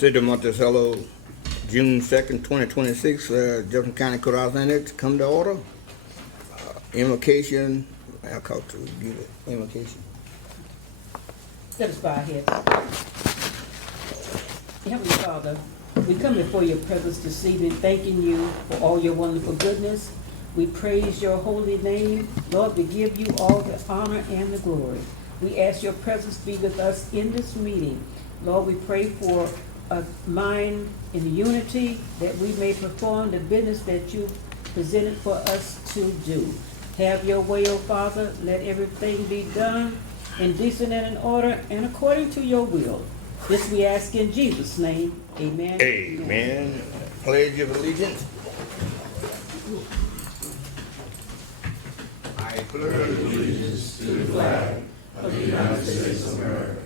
City of Monticello, June 2nd, 2026, Jefferson County Court of Annex, come to order. Invocation, I'll call to give it, invocation. Let us bow our heads. Heavenly Father, we come before your presence this evening, thanking you for all your wonderful goodness. We praise your holy name. Lord, we give you all the honor and the glory. We ask your presence be with us in this meeting. Lord, we pray for a mind in unity that we may perform the business that you presented for us to do. Have your way, O Father. Let everything be done in decent and in order and according to your will. This we ask in Jesus' name. Amen. Amen. Pledge of allegiance. I pledge allegiance to the flag of the United States of America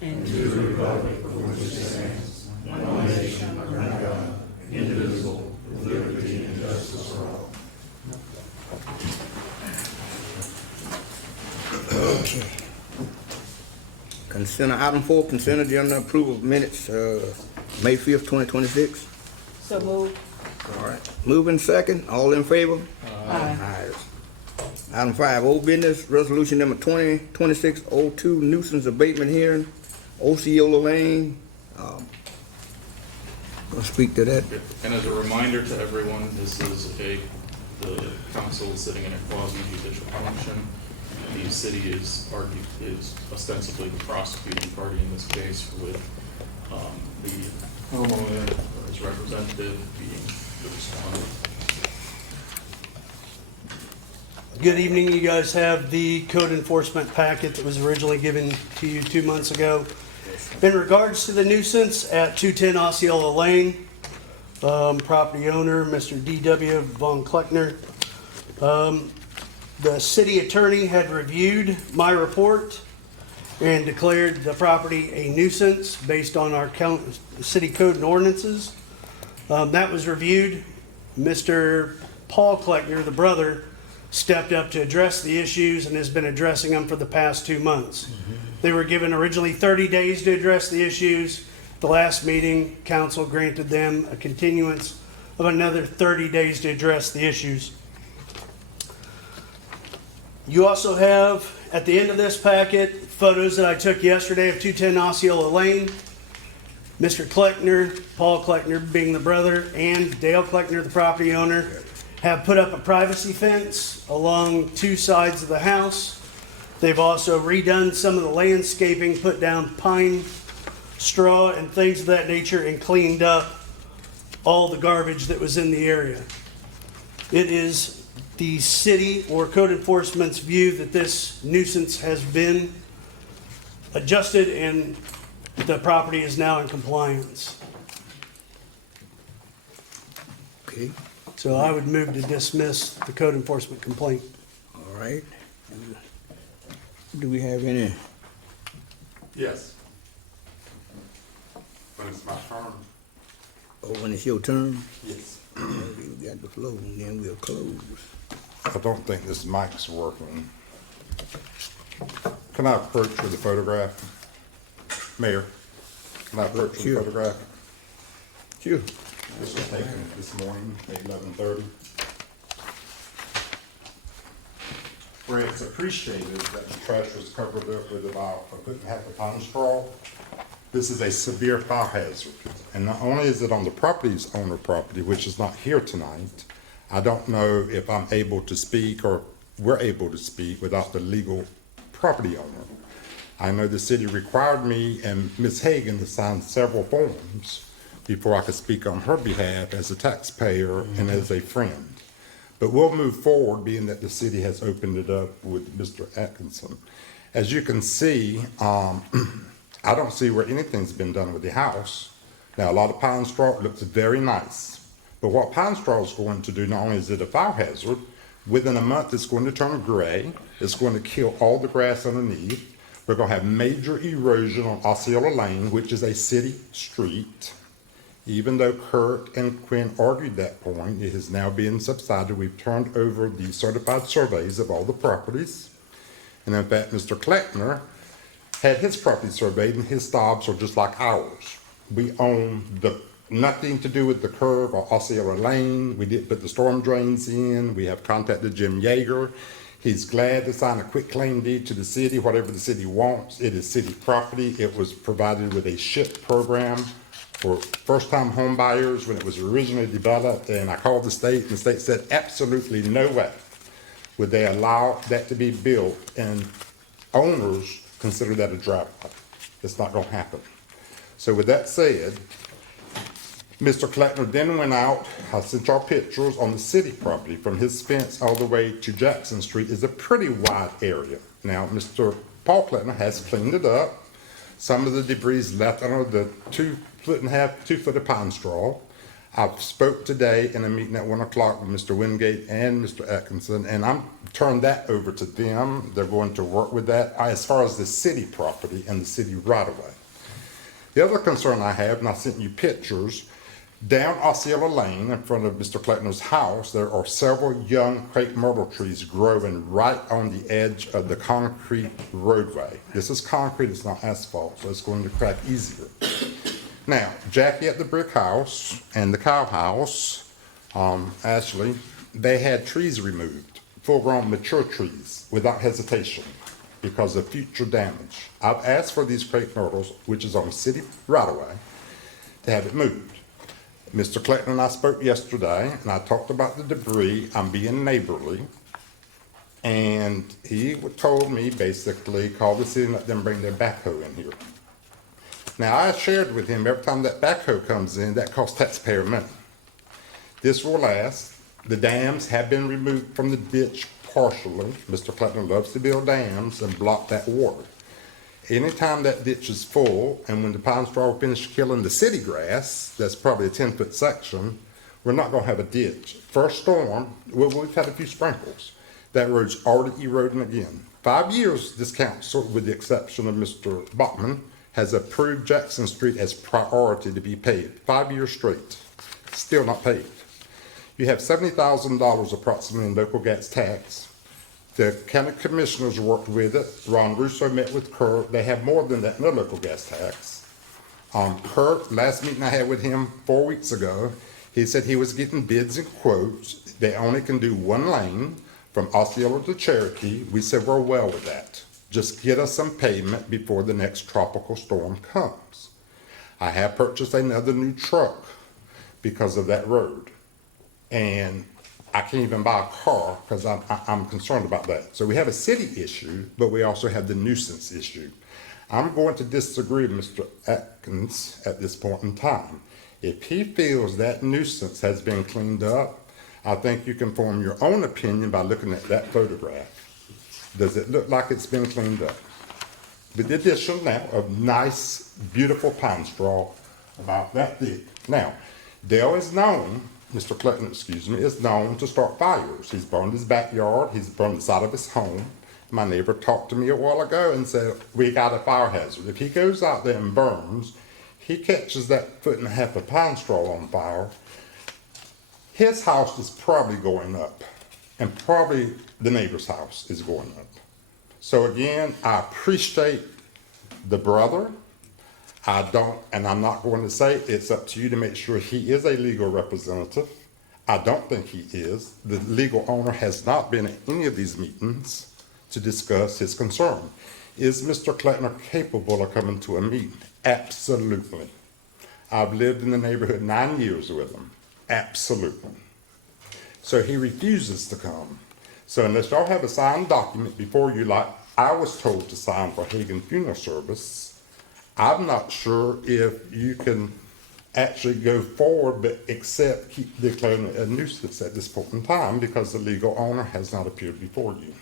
and to the republic for which it stands, one nation under God, indivisible, with liberty and justice for all. Okay. Consent item 4, consent agenda approval of minutes, May 5th, 2026. So moved. All right. Moving second. All in favor? Aye. Ayes. Item 5, old business, resolution number 2026-02, nuisance abatement hearing, Osceola Lane. Gonna speak to that. And as a reminder to everyone, this is the council is sitting in a quasi-judicial function. The city is ostensibly the prosecuting party in this case, with the homeowner or his representative being the respondent. Good evening. You guys have the code enforcement packet that was originally given to you 2 months ago. In regards to the nuisance at 210 Osceola Lane, property owner, Mr. D.W. Von Kleckner. The city attorney had reviewed my report and declared the property a nuisance based on our city code and ordinances. That was reviewed. Mr. Paul Kleckner, the brother, stepped up to address the issues and has been addressing them for the past 2 months. They were given originally 30 days to address the issues. The last meeting, council granted them a continuance of another 30 days to address the issues. You also have, at the end of this packet, photos that I took yesterday of 210 Osceola Lane. Mr. Kleckner, Paul Kleckner being the brother, and Dale Kleckner, the property owner, have put up a privacy fence along 2 sides of the house. They've also redone some of the landscaping, put down pine straw and things of that nature, and cleaned up all the garbage that was in the area. It is the city or code enforcement's view that this nuisance has been adjusted and the property is now in compliance. Okay. So I would move to dismiss the code enforcement complaint. All right. Do we have any? Yes. When it's my turn. Oh, when it's your turn? Yes. We got the floor, and then we'll close. I don't think this mic's working. Can I approach with the photograph? Mayor, can I approach with the Sure. photograph? Sure. This was taken this morning at 11:30. Where it's appreciated that the trash was covered up with about 1.5 pound straw. This is a severe fire hazard. And not only is it on the property's owner property, which is not here tonight, I don't know if I'm able to speak or we're able to speak without the legal property owner. I know the city required me and Ms. Hagan to sign several forms before I could speak on her behalf as a taxpayer and as a friend. But we'll move forward, being that the city has opened it up with Mr. Atkinson. As you can see, I don't see where anything's been done with the house. Now, a lot of pine straw looks very nice. But what pine straw is going to do, not only is it a fire hazard, within a month it's going to turn gray. It's going to kill all the grass underneath. We're going to have major erosion on Osceola Lane, which is a city street. Even though Kurt and Quinn argued that point, it is now being subsided. We've turned over the certified surveys of all the properties. And in fact, Mr. Kleckner had his property surveyed, and his stobs are just like ours. We own nothing to do with the curve or Osceola Lane. We did put the storm drains in. We have contacted Jim Yeager. He's glad to sign a quick claim deed to the city, whatever the city wants. It is city property. It was provided with a SHIP program for first-time home buyers when it was originally developed, and I called the state, and the state said absolutely no way would they allow that to be built, and owners consider that a driveway. It's not gonna happen. So with that said, Mr. Kleckner then went out, I sent y'all pictures on the city property from his fence all the way to Jackson Street is a pretty wide area. Now, Mr. Paul Kleckner has cleaned it up. Some of the debris left under the 2-foot of pine straw. I spoke today in a meeting at 1 o'clock with Mr. Wingate and Mr. Atkinson, and I'm turned that over to them. They're going to work with that as far as the city property and the city right of way. The other concern I have, and I sent you pictures, down Osceola Lane in front of Mr. Kleckner's house, there are several young crepe myrtle trees growing right on the edge of the concrete roadway. This is concrete, it's not asphalt, so it's going to crack easier. Now, Jackie at the brick house and the cow house, Ashley, they had trees removed, full-grown mature trees, without hesitation because of future damage. I've asked for these crepe myrtles, which is on city right-of-way, to have it moved. Mr. Kleckner and I spoke yesterday, and I talked about the debris. I'm being neighborly. And he told me, basically, call the city and let them bring their backhoe in here. Now, I shared with him, every time that backhoe comes in, that costs taxpayer money. This will last. The dams have been removed from the ditch partially. Mr. Kleckner loves to build dams and block that water. Anytime that ditch is full, and when the pine straw finishes killing the city grass, that's probably a 10-foot section, we're not gonna have a ditch. First storm, well, we've had a few sprinkles. That road's already eroding again. 5 years, this council, with the exception of Mr. Bachman, has approved Jackson Street as priority to be paved. 5 years straight, still not paved. You have $70,000 approximately in local gas tax. The county commissioners worked with it. Ron Russo met with Kurt. They have more than that in their local gas tax. Kurt, last meeting I had with him 4 weeks ago, he said he was getting bids and quotes. They only can do one lane from Osceola to Cherokee. We said we're well with that. Just get us some pavement before the next tropical storm comes. I have purchased another new truck because of that road. And I can't even buy a car because I'm concerned about that. So we have a city issue, but we also have the nuisance issue. I'm going to disagree with Mr. Atkins at this point in time. If he feels that nuisance has been cleaned up, I think you can form your own opinion by looking at that photograph. Does it look like it's been cleaned up? With the addition now of nice, beautiful pine straw about that thick. Now, Dale is known, Mr. Clinton, excuse me, is known to start fires. He's burned his backyard, he's burned the side of his home. My neighbor talked to me a while ago and said, we got a fire hazard. If he goes out there and burns, he catches that 1.5 foot of pine straw on fire, his house is probably going up, and probably the neighbor's house is going up. So again, I appreciate the brother. I don't, and I'm not going to say it's up to you to make sure he is a legal representative. I don't think he is. The legal owner has not been at any of these meetings to discuss his concern. Is Mr. Kleckner capable of coming to a meeting? Absolutely. I've lived in the neighborhood 9 years with him. Absolutely. So he refuses to come. So unless y'all have a signed document before you, like I was told to sign for Hagen Funeral Service, I'm not sure if you can actually go forward but except keep declaring it a nuisance at this point in time because the legal owner has not appeared before you.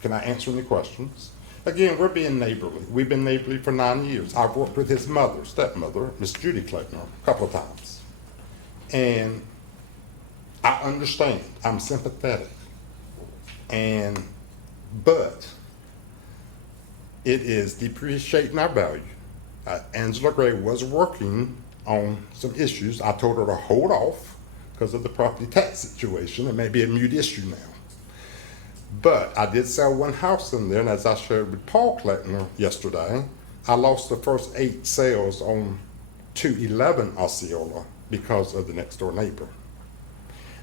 Can I answer any questions? Again, we're being neighborly. We've been neighborly for 9 years. I've worked with his mother, stepmother, Miss Judy Kleckner, a couple of times. And I understand. I'm sympathetic. But it is depreciating our value. Angela Gray was working on some issues. I told her to hold off because of the property tax situation. It may be a mute issue now. But I did sell one house in there, and as I shared with Paul Kleckner yesterday, I lost the first 8 sales on 211 Osceola because of the next door neighbor.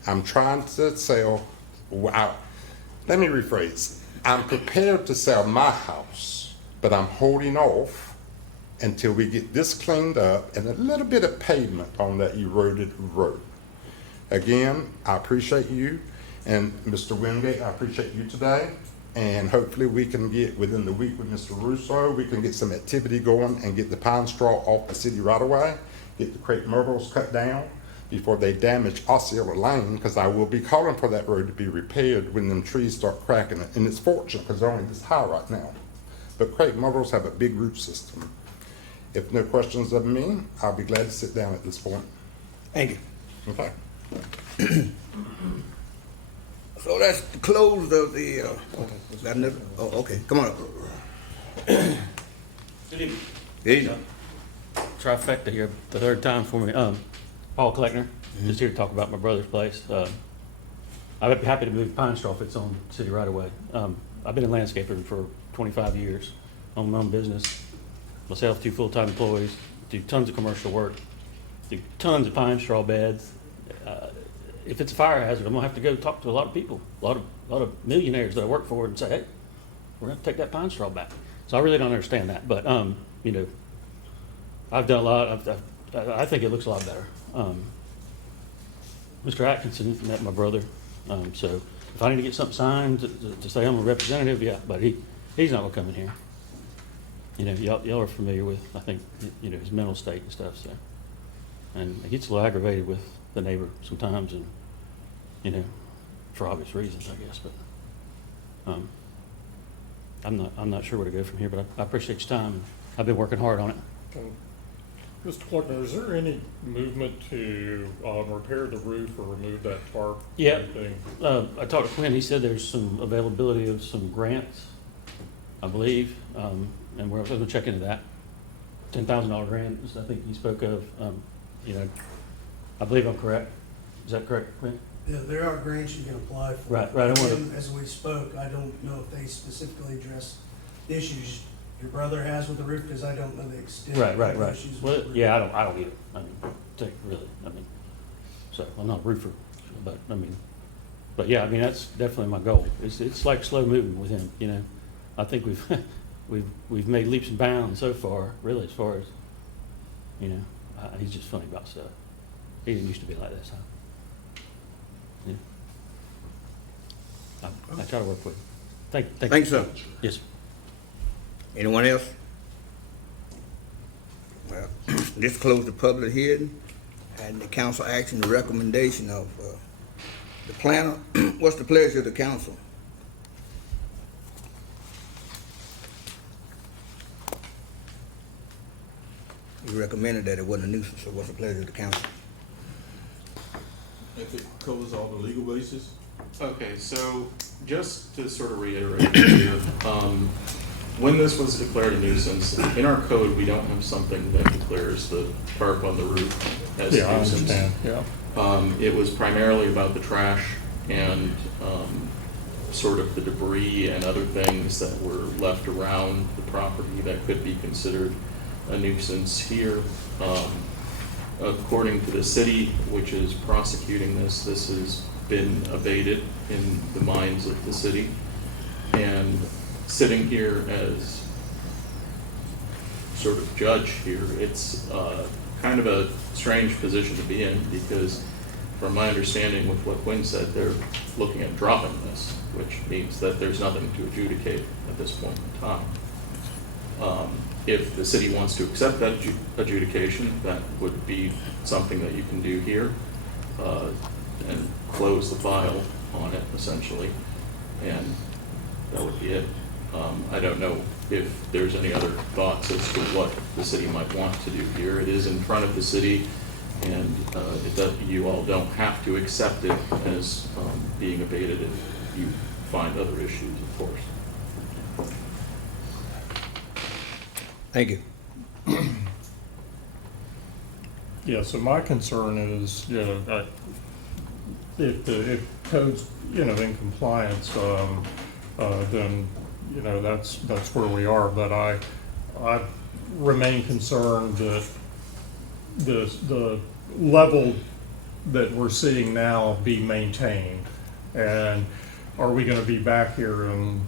I'm trying to sell, let me rephrase. I'm prepared to sell my house, but I'm holding off until we get this cleaned up and a little bit of pavement on that eroded road. Again, I appreciate you, and Mr. Wingate, I appreciate you today. And hopefully we can get, within the week with Mr. Russo, we can get some activity going and get the pine straw off the city right away, get the crepe myrtles cut down before they damage Osceola Lane, because I will be calling for that road to be repaired when them trees start cracking. And it's fortunate because they're only this high right now. But crepe myrtles have a big root system. If no questions of me, I'll be glad to sit down at this point. Thank you. Okay. So that's the close of the, got another, oh, okay, come on up. Good evening. Good evening. Trifecta here, the third time for me. Paul Kleckner, just here to talk about my brother's place. I'd be happy to move pine straw if it's on city right away. I've been a landscaper for 25 years, own my own business, myself, 2 full-time employees, do tons of commercial work, do tons of pine straw beds. If it's a fire hazard, I'm gonna have to go talk to a lot of people, a lot of millionaires that I work for, and say, hey, we're gonna take that pine straw back. So I really don't understand that, but you know, I've done a lot. I think it looks a lot better. Mr. Atkinson met my brother, so if I need to get something signed to say I'm a representative, yeah, but he's not gonna come in here. You know, y'all are familiar with, I think, you know, his mental state and stuff. So, and he gets a little aggravated with the neighbor sometimes, and you know, for obvious reasons, I guess. But I'm not sure where to go from here. But I appreciate your time. I've been working hard on it. Mr. Kleckner, is there any movement to repair the roof or remove that tarp? or Yeah. anything? I talked to Quinn. He said there's some availability of some grants, I believe, and we're going to check into that. $10,000 grant, I think he spoke of. You know, I believe I'm correct. Is that correct, Quinn? Yeah, there are grants you can apply for. Right, I wanna- And as we spoke, I don't know if they specifically address the issues your brother has with the roof, because I don't know the extent. Right. of the issues with Well, the roof. yeah, I don't either. I mean, really, so I'm not a roofer, but yeah, I mean, that's definitely my goal. It's like slow moving with him, you know. I think we've made leaps and bounds so far, really, as far as, you know, he's just funny about stuff. He didn't used to be like this, huh? Yeah. I try to work with him. Thank you. Thanks, sir. Yes, sir. Anyone else? Well, this closed the public hearing, and the council action, the recommendation of the planner. What's the pleasure of the council? You recommended that it wasn't a nuisance, so what's the pleasure of the council? If it covers all the legal bases? Okay, so just to sort of reiterate here, when this was declared a nuisance, in our code, we don't have something that declares the tarp on the roof as a Yeah, I nuisance. understand, yeah. It was primarily about the trash and sort of the debris and other things that were left around the property that could be considered a nuisance here. According to the city, which is prosecuting this has been abated in the minds of the city. And sitting here as sort of judge here, it's kind of a strange position to be in, because from my understanding with what Quinn said, they're looking at dropping this, which means that there's nothing to adjudicate at this point in time. If the city wants to accept that adjudication, that would be something that you can do here, and close the file on it essentially, and that would be it. I don't know if there's any other thoughts as to what the city might want to do here. It is in front of the city, and you all don't have to accept it as being abated if you find other issues, of course. Thank you. Yeah, so my concern is, you know, if code's, you know, in compliance, then, you know, that's where we are. But I remain concerned that the level that we're seeing now be maintained? And are we gonna be back here in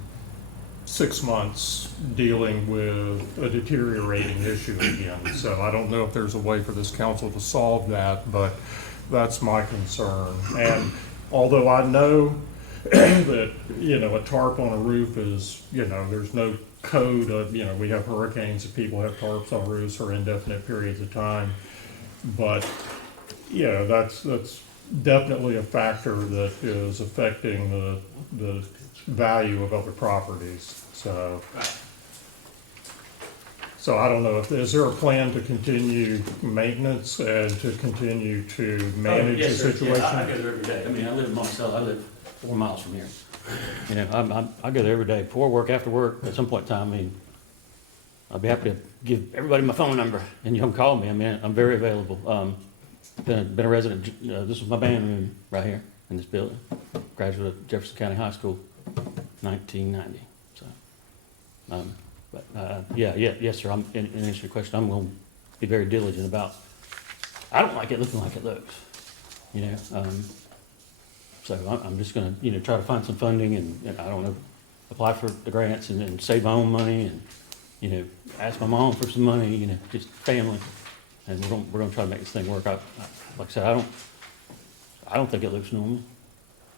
6 months dealing with a deteriorating issue again? So I don't know if there's a way for this council to solve that, but that's my concern. And although I know that, a tarp on a roof is, there's no code of, we have hurricanes and people have tarps on roofs for indefinite periods of time. But, that's definitely a factor that is affecting the value of other properties, so. So I don't know, is there a plan to continue maintenance and to continue to manage the Yes, sir. situation? Yeah, I go there every day. I mean, I live in Monticello. I live 4 miles from here. I go there every day, before work, after work, at some point in time. I mean, I'd be happy to give everybody my phone number and you can call me. I mean, I'm very available. Been a resident, this was my band room right here in this building. Graduate of Jefferson County High School, 1990, so. Yes, sir, in answer to your question, I'm gonna be very diligent about, I don't like it looking like it looks, so I'm just gonna, try to find some funding and I don't know, apply for the grants and save my own money and, ask my mom for some money, just family. And we're gonna try to make this thing work. Like I said, I don't think it looks normal.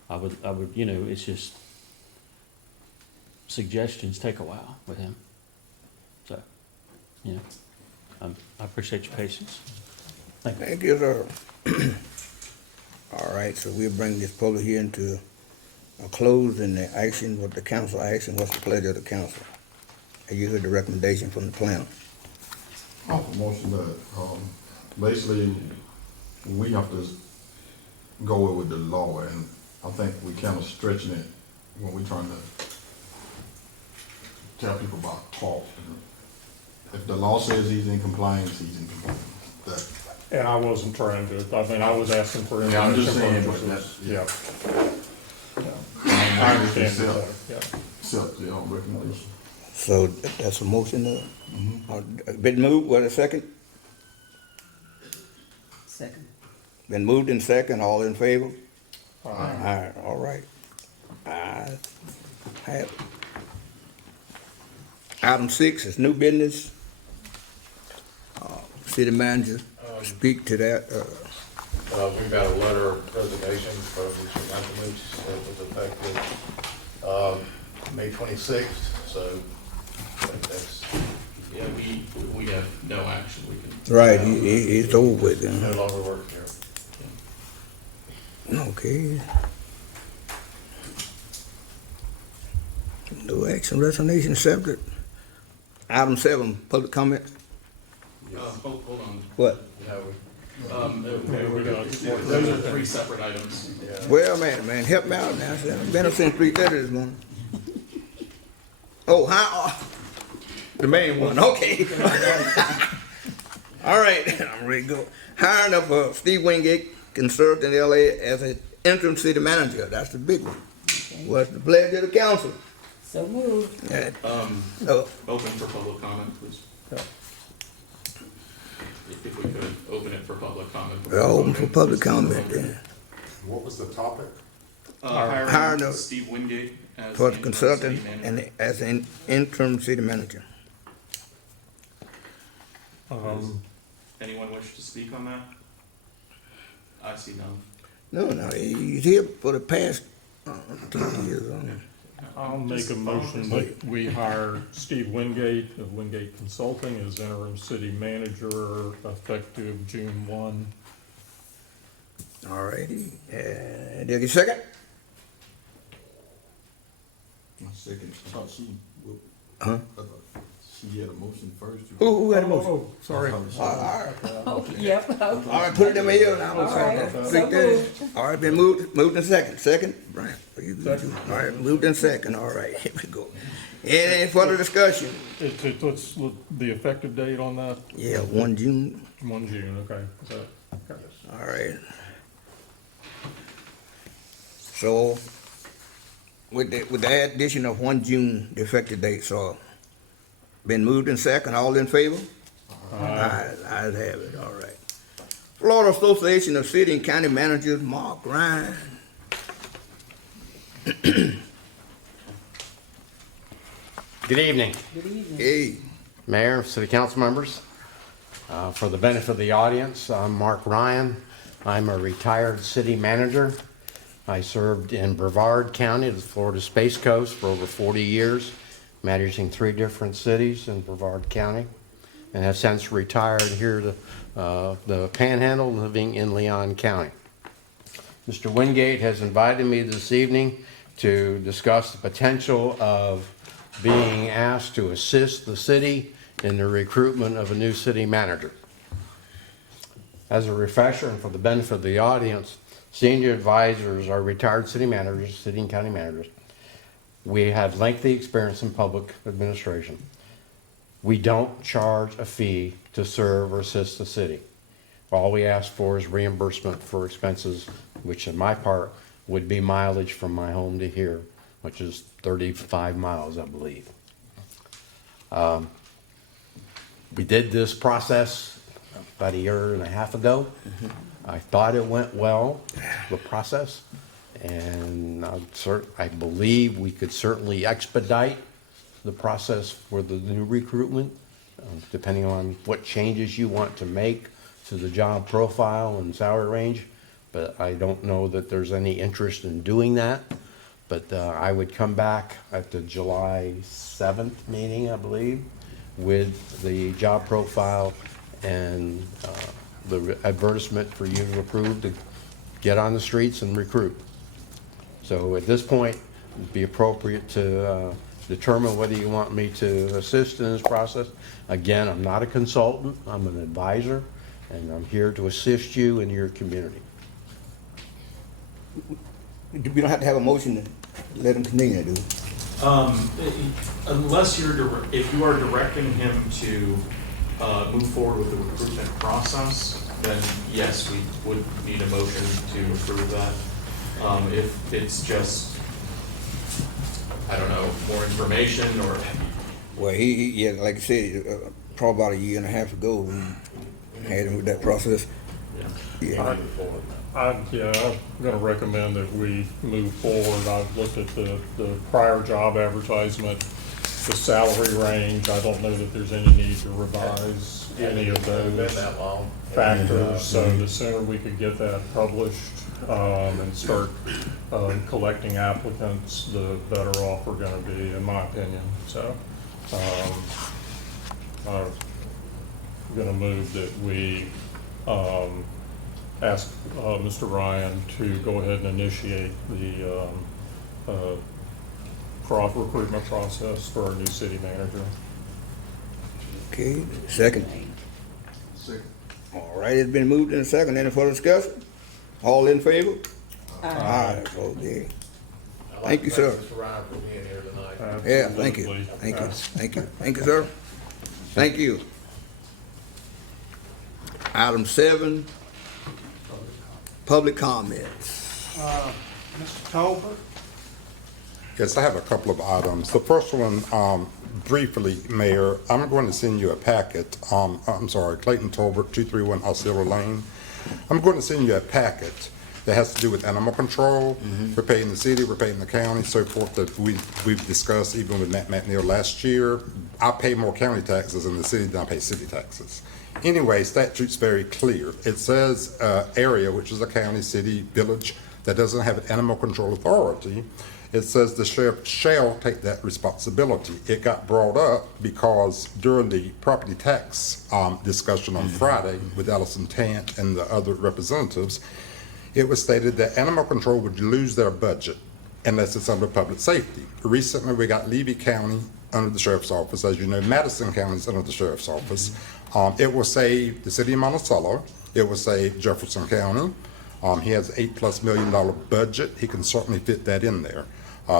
I would, it's just suggestions take a while with him. So, I appreciate your patience. Thank you. Thank you, sir. All right, so we'll bring this public hearing to a close and the action, what the council action, what's the pleasure of the council? And you heard the recommendation from the planner. I have a motion that, basically, we have to go with the law, and I think we kind of stretching it when we're trying to tell people about cost. If the law says he's in compliance, he's in compliance. And I wasn't trying to, I was asking for Yeah, I'm just information saying, but purposes. that's, Yeah. I understand that, yeah. Accept the recommendation. So that's a motion, been moved, what, a second? Second. Been moved in second, all in favor? Aye. All right. I have. Item 6 is new business. City manager, speak to that. We've got a letter of resignation from Mr. Mackiewicz that was effective May 26th, so that's Yeah, we have no action we can. Right, it's over with. no longer working here. Okay. No action, resignation accepted. Item 7, public comment. Hold on. What? Yeah, Those are 3 separate items. Well, man, help me out now. I've been up since 3:30 this morning. Oh, how? The main one, okay. All right, I'm ready to go. Hiring of Steve Wingate, consultant in LA as an interim city manager. That's the big one. Okay. What's the pleasure of the council? So moved. Open for public comment, please. If we could open it for public comment. We're open for public comment then. What was the topic? Hiring Hiring of- Steve Wingate as For the the interim consultant city manager. and as an interim city manager. Anyone wish to speak on that? I see none. No, he's here for the past 2 years. I'll make a motion that we hire Steve Wingate of Wingate Consulting as interim city manager effective June 1. All righty. Did you second? My second, I thought she, Huh? I thought she had a motion first. Who had a motion? Oh, sorry. All right, Yep. all right, put it in my ear now. All right, so 3:30. All right, been moved in second. Second, Brian. All right, moved in second. All right, here we go. Any further discussion? Let's look the effective date on that, Yeah, 1 June. 1 June, okay. Is that, okay. All right. So, with the addition of 1 June, the effective date, so Been moved in second, all in favor? Ayes have it, all right. Florida Association of City and County Managers, Mark Ryan. Good evening, Good evening. Hey, Mayor, City Council members. For the benefit of the audience, I'm Mark Ryan. I'm a retired city manager. I served in Brevard County, the Florida Space Coast, for over 40 years, managing 3 different cities in Brevard County, and have since retired here to the Panhandle, living in Leon County. Mr. Wingate has invited me this evening to discuss the potential of being asked to assist the city in the recruitment of a new city manager. As a refresher and for the benefit of the audience, senior advisors are retired city managers, city and county managers. We have lengthy experience in public administration. We don't charge a fee to serve or assist the city. All we ask for is reimbursement for expenses, which in my part would be mileage from my home to here, which is 35 miles, I believe. We did this process about 1.5 years ago. I thought it went well, the process, and I believe we could certainly expedite the process for the new recruitment, depending on what changes you want to make to the job profile and salary range. But I don't know that there's any interest in doing that. But I would come back at the July 7th meeting, I believe, with the job profile and the advertisement for you to approve to get on the streets and recruit. So at this point, it'd be appropriate to determine whether you want me to assist in this process. Again, I'm not a consultant, I'm an advisor, and I'm here to assist you in your community. we don't have to have a motion to let him continue, do we? Unless if you are directing him to move forward with the recruitment process, then yes, we would need a motion to approve that. If it's just, I don't know, more information or. Well, yeah, like I said, probably about 1.5 years ago, we had him with that process. Yeah. I'm gonna recommend that we move forward. I've looked at the prior job advertisement, the salary range. I don't know that there's any need to revise any of those factors. So the sooner we could get that published and start collecting applicants, the better off we're gonna be, in my opinion. So I'm gonna move that we ask Mr. Ryan to go ahead and initiate the recruitment process for our new city manager. Okay, second. All right, it's been moved in second. Any further discussion? All in favor? Aye. Okay. Thank you, sir. Mr. Ryan for being here tonight. Yeah, thank you. Absolutely. Thank you. Thank you. Thank you, sir. Thank you. Item 7, public comments. Mr. Tolbert? Yes, I have a couple of items. The first one, briefly, Mayor, I'm going to send you a packet. I'm sorry, Clayton Tolbert, 231 Osceola Lane. I'm going to send you a packet that has to do with animal control. We're paying the city, we're paying the county, so forth, that we've discussed even with Matt McNeil last year. I pay more county taxes in the city than I pay city taxes. Anyway, statute's very clear. It says area, which is a county, city, village, that doesn't have an animal control authority. It says the sheriff shall take that responsibility. It got brought up because during the property tax discussion on Friday with Allison Tant and the other representatives, it was stated that animal control would lose their budget unless it's under public safety. Recently, we got Levy County under the sheriff's office. As you know, Madison County is under the sheriff's office. It will save the city of Monticello. It will save Jefferson County. He has an $8+ million budget. He can certainly fit that in there.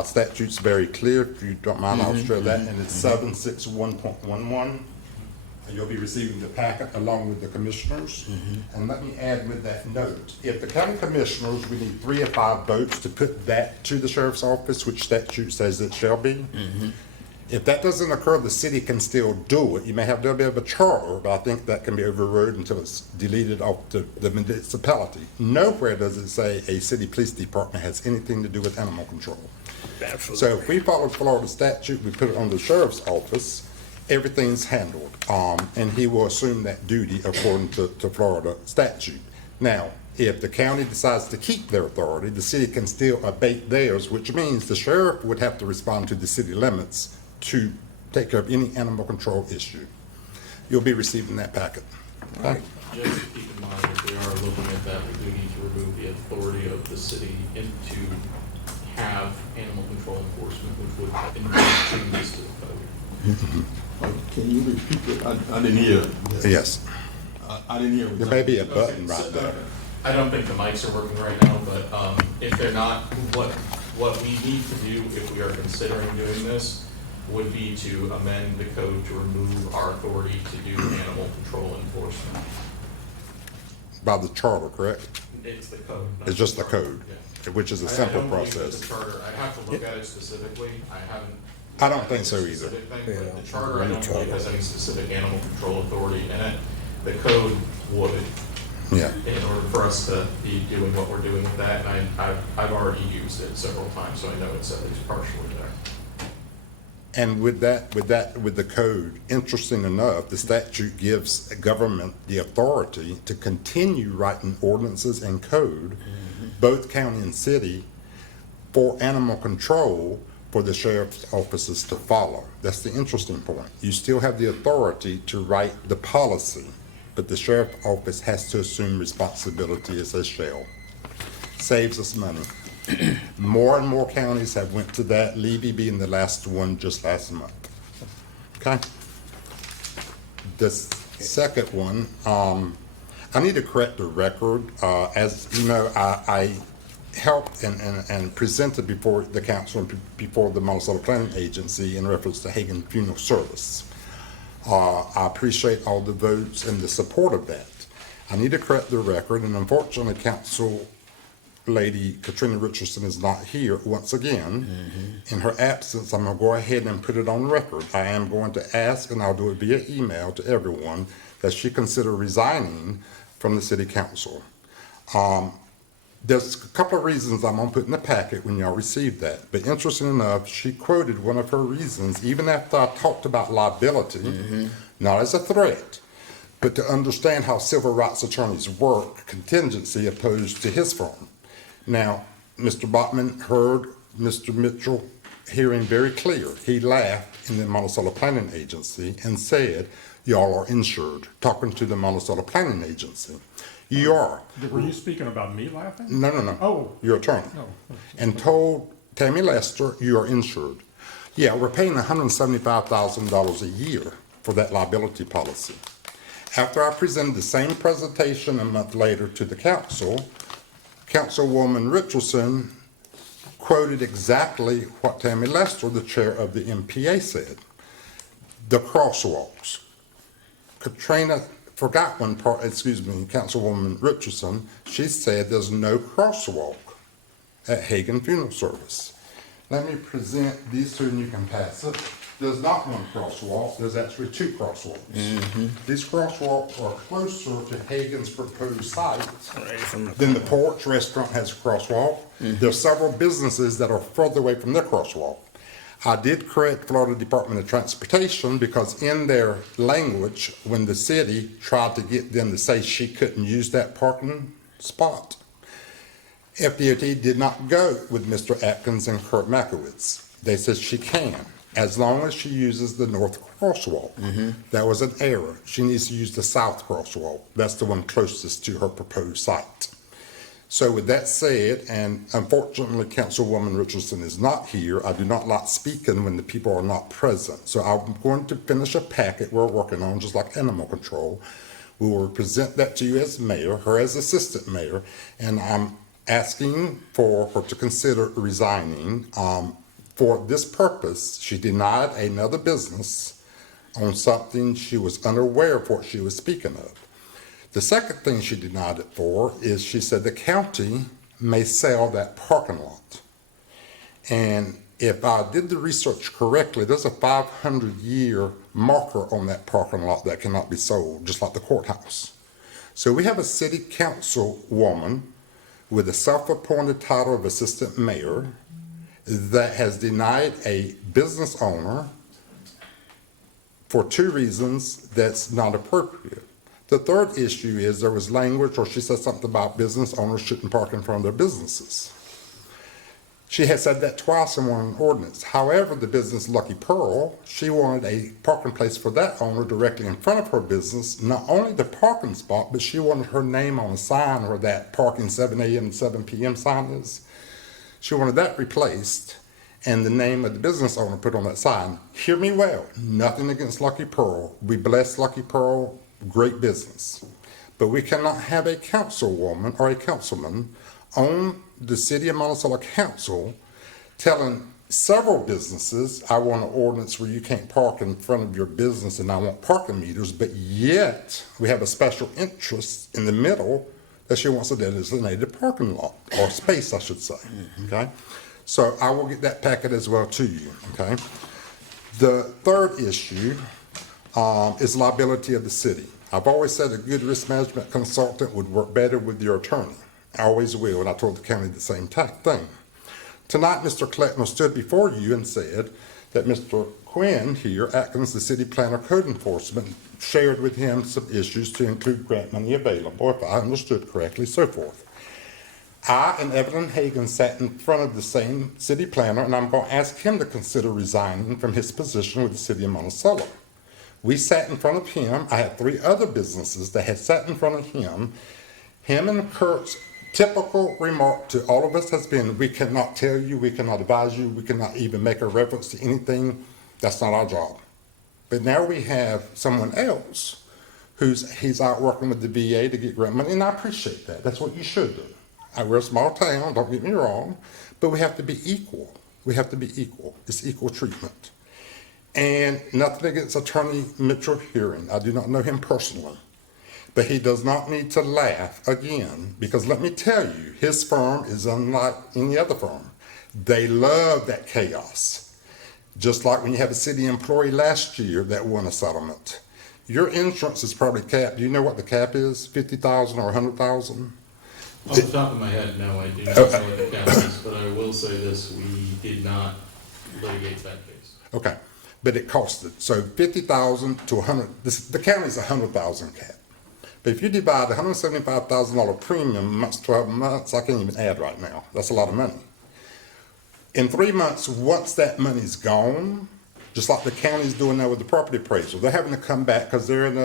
Statute's very clear. If you don't mind, I'll share that. And it's 761.11. You'll be receiving the packet along with the commissioners. And let me add with that note, if the county commissioners, we need 3 or 5 votes to put that to the sheriff's office, which statute says it shall be. If that doesn't occur, the city can still do it. You may have to have a bit of a charter, but I think that can be overrode until it's deleted off the municipality. Nowhere does it say a city police department has anything to do with animal control. So if we follow Florida statute, we put it on the sheriff's office, everything's handled. And he will assume that duty according to Florida statute. Now, if the county decides to keep their authority, the city can still abate theirs, which means the sheriff would have to respond to the city limits to take care of any animal control issue. You'll be receiving that packet. Okay? Just keep in mind, if we are looking at that, we do need to remove the authority of the city to have animal control enforcement, which would involve changes to the code. Can you repeat it? I didn't hear. Yes. I didn't hear. There may be a button right there. I don't think the mics are working right now, but if they're not, what we need to do if we are considering doing this would be to amend the code to remove our authority to do animal control enforcement. By the charter, correct? It's the code. not It's just the charter. code, Yeah. which is a I simple don't believe process. it's the charter. I have to look at it specifically. I haven't. I don't think so either. Specific thing, Yeah, but the charter, I don't charter. believe has any specific animal control authority in it. The code would, Yeah. in order for us to be doing what we're doing with that, and I've already used it several times, so I know it's at least partially there. And with the code, interesting enough, the statute gives government the authority to continue writing ordinances and code, both county and city, for animal control for the sheriff's offices to follow. That's the interesting point. You still have the authority to write the policy, but the sheriff's office has to assume responsibility as a shall. Saves us money. More and more counties have went to that, Levy being the last one just last month. Okay? The second one, I need to correct the record. As you know, I helped and presented before the council and before the Monticello Planning Agency in reference to Hagen Funeral Service. I appreciate all the votes and the support of that. I need to correct the record, and unfortunately, Council Lady Katrina Richardson is not here once again. In her absence, I'm going to go ahead and put it on record. I am going to ask, and I'll do it via email to everyone, that she consider resigning from the city council. There's a couple of reasons I'm going to put in the packet when y'all receive that. But interesting enough, she quoted one of her reasons, even after I talked about liability, not as a threat, but to understand how civil rights attorneys work, contingency opposed to his firm. Now, Mr. Bachman heard Mr. Mitchell hearing very clear. He laughed in the Monticello Planning Agency and said, y'all are insured, talking to the Monticello Planning Agency. You are. Were you speaking about me laughing? No. Oh. Your attorney. No. And told Tammy Lester, you are insured. Yeah, we're paying $175,000 a year for that liability policy. After I presented the same presentation a month later to the council, Councilwoman Richardson quoted exactly what Tammy Lester, the chair of the MPA, said. The crosswalks. Katrina forgot one part, Councilwoman Richardson, she said there's no crosswalk at Hagen Funeral Service. Let me present these two and you can pass it. There's not one crosswalk, there's actually two crosswalks. These crosswalks are closer to Hagen's proposed site than the Porch Restaurant has a crosswalk. There's several businesses that are further away from their crosswalk. I did correct Florida Department of Transportation because in their language, when the city tried to get them to say she couldn't use that parking spot, FDOT did not go with Mr. Atkins and Kurt Mackiewicz. They said she can, as long as she uses the north crosswalk. That was an error. She needs to use the south crosswalk. That's the one closest to her proposed site. So with that said, and unfortunately Councilwoman Richardson is not here, I do not like speaking when the people are not present. So I'm going to finish a packet we're working on, just like animal control. We will present that to you as mayor, her as assistant mayor, and I'm asking for her to consider resigning. For this purpose, she denied another business on something she was unaware of what she was speaking of. The second thing she denied it for is she said the county may sell that parking lot. And If I did the research correctly, there's a 500-year marker on that parking lot that cannot be sold, just like the courthouse. So we have a city councilwoman with a self-appointed title of assistant mayor that has denied a business owner for 2 reasons that's not appropriate. The third issue is there was language, or she said something about business owners shouldn't park in front of their businesses. She had said that twice in one ordinance. However, the business Lucky Pearl, she wanted a parking place for that owner directly in front of her business, not only the parking spot, but she wanted her name on a sign where that parking 7 a.m. and 7 p.m. sign is. She wanted that replaced and the name of the business owner put on that sign. Hear me well, nothing against Lucky Pearl. We bless Lucky Pearl, great business. But we cannot have a councilwoman or a councilman on the City of Monticello Council telling several businesses, I want an ordinance where you can't park in front of your business and I want parking meters, but yet we have a special interest in the middle that she wants a designated parking lot, or space, I should say, okay? So I will get that packet as well to you, okay? The third issue is liability of the city. I've always said a good risk management consultant would work better with your attorney. I always will, and I told the county the same thing. Tonight, Mr. Kleckner stood before you and said that Mr. Quinn here, Atkins, the city planner code enforcement, shared with him some issues to include grant money available, if I understood correctly, so forth. I and Evelyn Hagan sat in front of the same city planner, and I'm going to ask him to consider resigning from his position with the city of Monticello. We sat in front of him. I had 3 other businesses that had sat in front of him. Him and Kurt's typical remark to all of us has been, we cannot tell you, we cannot advise you, we cannot even make a reference to anything. That's not our job. But now we have someone else he's out working with the VA to get grant money, and I appreciate that. That's what you should do. We're a small town, don't get me wrong, but we have to be equal. We have to be equal. It's equal treatment. And nothing against Attorney Mitchell Hearing. I do not know him personally. But he does not need to laugh again, because let me tell you, his firm is unlike any other firm. They love that chaos. Just like when you have a city employee last year that won a settlement. Your insurance is probably capped. Do you know what the cap is? 50,000 or 100,000? Off the top of my head, no, I do not know what the count is, but I will say this, we did not litigate that case. Okay, but it costed. So 50,000 to 100, the county's 100,000 cap. But if you divide $175,000 premium months, 12 months, I can't even add right now. That's a lot of money. In 3 months, once that money's gone, just like the county's doing now with the property appraisal, they're having to come back because they're in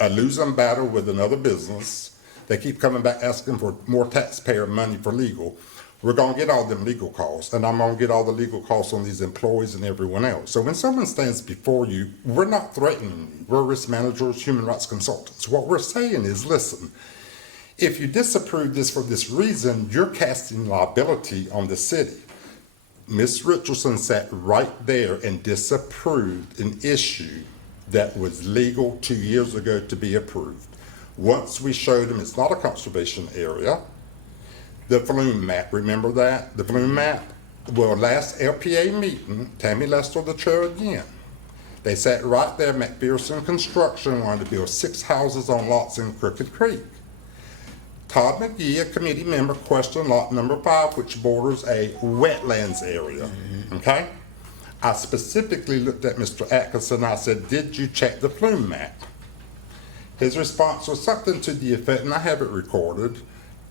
a losing battle with another business. They keep coming back asking for more taxpayer money for legal. We're going to get all them legal costs, and I'm going to get all the legal costs on these employees and everyone else. So when someone stands before you, we're not threatening you. We're risk managers, human rights consultants. What we're saying is, listen, if you disapprove this for this reason, you're casting liability on the city. Ms. Richardson sat right there and disapproved an issue that was legal 2 years ago to be approved. Once we showed them it's not a conservation area, the flume map, remember that? The flume map? Well, last LPA meeting, Tammy Lester, the chair again, they sat right there, McPherson Construction wanted to build 6 houses on lots in Crooked Creek. Todd McGee, a committee member, questioned lot number 5, which borders a wetlands area, okay? I specifically looked at Mr. Atkinson and I said, did you check the flume map? His response was something to the effect, and I have it recorded,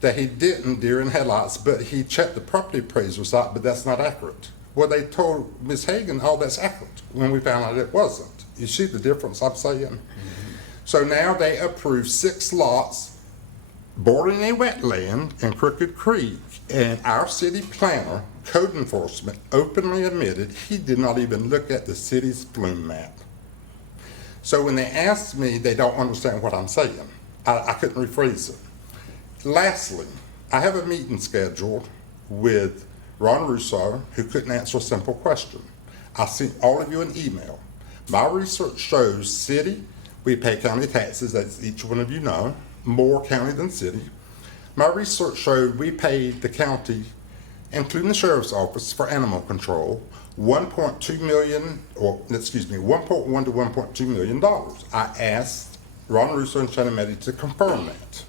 that he didn't, deer in headlights, but he checked the property appraiser site, but that's not accurate. Well, they told Ms. Hagan, oh, that's accurate, when we found out it wasn't. You see the difference I'm saying? So now they approved 6 lots bordering a wetland in Crooked Creek, and our city planner, code enforcement, openly admitted he did not even look at the city's flume map. So when they ask me, they don't understand what I'm saying. I couldn't rephrase it. Lastly, I have a meeting scheduled with Ron Russo, who couldn't answer a simple question. I sent all of you an email. My research shows city, we pay county taxes, as each one of you know, more county than city. My research showed we paid the county including the sheriff's office for animal control, 1.2 million, or excuse me, 1.1 to 1.2 million dollars. I asked Ron Russo and Shannon Meddy to confirm that.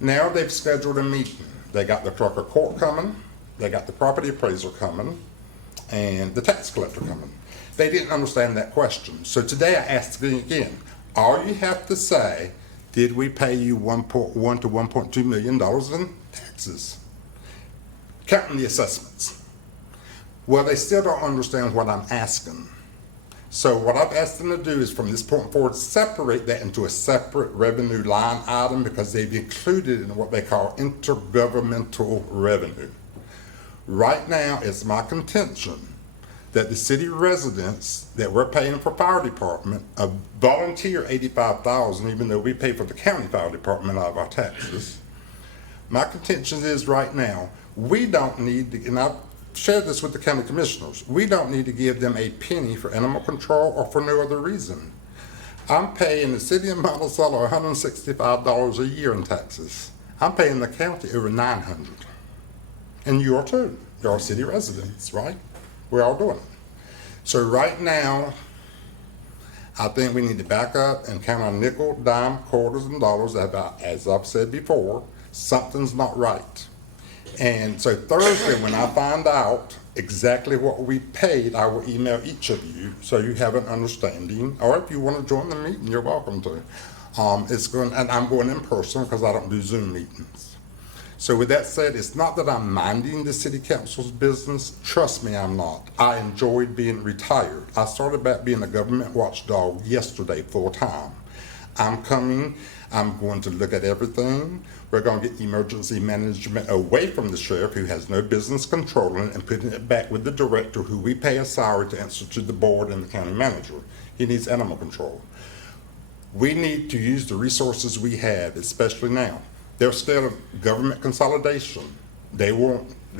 Now they've scheduled a meeting. They got the clerk of court coming, they got the property appraiser coming, and the tax collector coming. They didn't understand that question. So today I asked them again, all you have to say, did we pay you 1.1 to 1.2 million dollars in taxes? Counting the assessments. Well, they still don't understand what I'm asking. So what I've asked them to do is from this point forward, separate that into a separate revenue line item because they've included it in what they call intergovernmental revenue. Right now, it's my contention that the city residents that we're paying for fire department, a volunteer $85,000, even though we pay for the county fire department out of our taxes. My contention is right now, we don't need to, and I've shared this with the county commissioners, we don't need to give them a penny for animal control or for no other reason. I'm paying the city of Monticello $165 a year in taxes. I'm paying the county over $900. And you are too. You're city residents, right? We're all doing it. So right now, I think we need to back up and count on nickel, dime, quarters, and dollars. As I've said before, something's not right. And so Thursday, when I find out exactly what we paid, I will email each of you so you have an understanding. Or if you want to join the meeting, you're welcome to. And I'm going in person because I don't do Zoom meetings. So with that said, it's not that I'm minding the city council's business. Trust me, I'm not. I enjoyed being retired. I started back being a government watchdog yesterday full time. I'm going to look at everything. We're going to get emergency management away from the sheriff who has no business controlling it and putting it back with the director who we pay a salary to answer to the board and the county manager. He needs animal control. We need to use the resources we have, especially now. There's still a government consolidation. They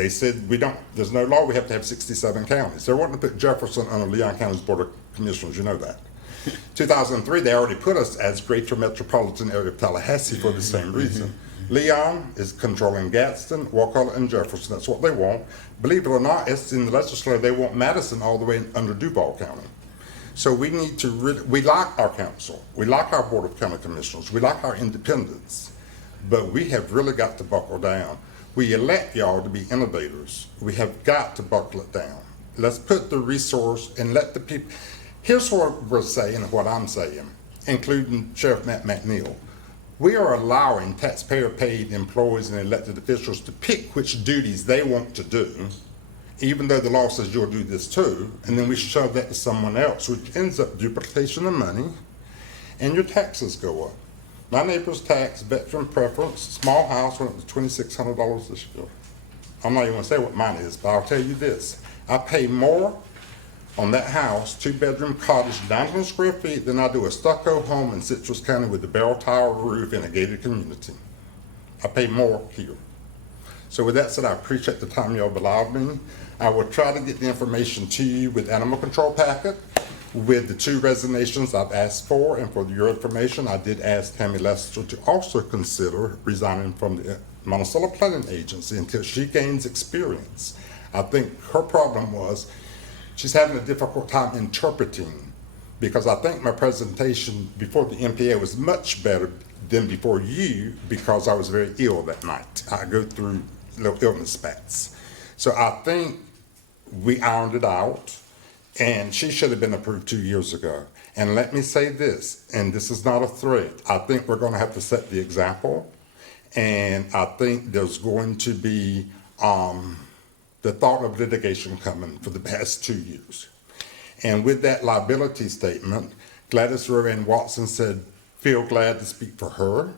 said there's no law, we have to have 67 counties. They're wanting to put Jefferson under Leon County's Board of Commissioners, you know that. 2003, they already put us as Greater Metropolitan Area of Tallahassee for the same reason. Leon is controlling Gadsden, Wakulla, and Jefferson. That's what they want. Believe it or not, it's in the legislature, they want Madison all the way under Duval County. So we need to we like our council. We like our Board of County Commissioners. We like our independence. But we have really got to buckle down. We elect y'all to be innovators. We have got to buckle it down. Let's put the resource and let the people. Here's what we're saying and what I'm saying, including Sheriff Matt McNeil. We are allowing taxpayer-paid employees and elected officials to pick which duties they want to do, even though the law says you'll do this too, and then we shove that to someone else, which ends up duplication of money, and your taxes go up. My neighbor's tax, veteran preference, small house went up to $2,600 this year. I'm not even gonna say what mine is, but I'll tell you this. I pay more on that house, 2-bedroom cottage, 900 square feet, than I do a stucco home in Citrus County with a barrel tile roof in a gated community. I pay more here. So with that said, I appreciate the time y'all allowed me. I will try to get the information to you with animal control packet, with the 2 resignations I've asked for, and for your information, I did ask Tammy Lester to also consider resigning from the Monticello Planning Agency until she gains experience. I think her problem was she's having a difficult time interpreting, because I think my presentation before the MPA was much better than before you, because I was very ill that night. I go through little illness spats. So I think we ironed it out. And she should have been approved 2 years ago. And let me say this, and this is not a threat. I think we're going to have to set the example. And I think there's going to be the thought of litigation coming for the past 2 years. And with that liability statement, Gladys Rowan Watson said, feel glad to speak for her.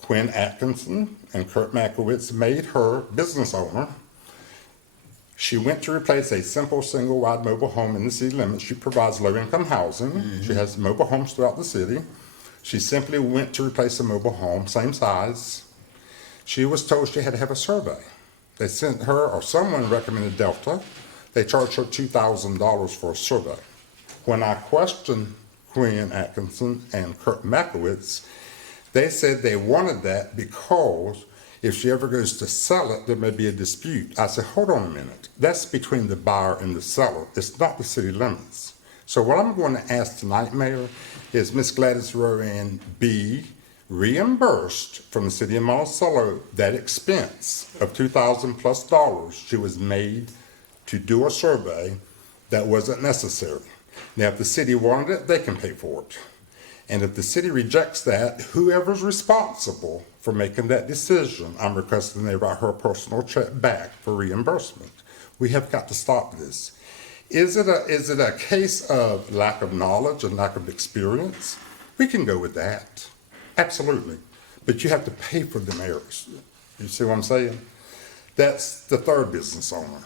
Quinn Atkinson and Kurt Mackiewicz made her business owner. She went to replace a simple single-wide mobile home in the city limits. She provides low-income housing. Mm-hmm. She has mobile homes throughout the city. She simply went to replace a mobile home, same size. She was told she had to have a survey. They sent her, or someone recommended Delta. They charged her $2,000 for a survey. When I questioned Quinn Atkinson and Kurt Mackiewicz, they said they wanted that because If she ever goes to sell it, there may be a dispute. I said, hold on a minute. That's between the buyer and the seller. It's not the city limits. So what I'm going to ask tonight, Mayor, is Miss Gladys Rowan be reimbursed from the city of Monticello that expense of $2,000+ she was made to do a survey that wasn't necessary. Now, if the city wanted it, they can pay for it. And if the city rejects that, whoever's responsible for making that decision, I'm requesting they write her a personal check back for reimbursement. We have got to stop this. Is it a case of lack of knowledge and lack of experience? We can go with that. Absolutely. But you have to pay for them errors. You see what I'm saying? That's the third business owner.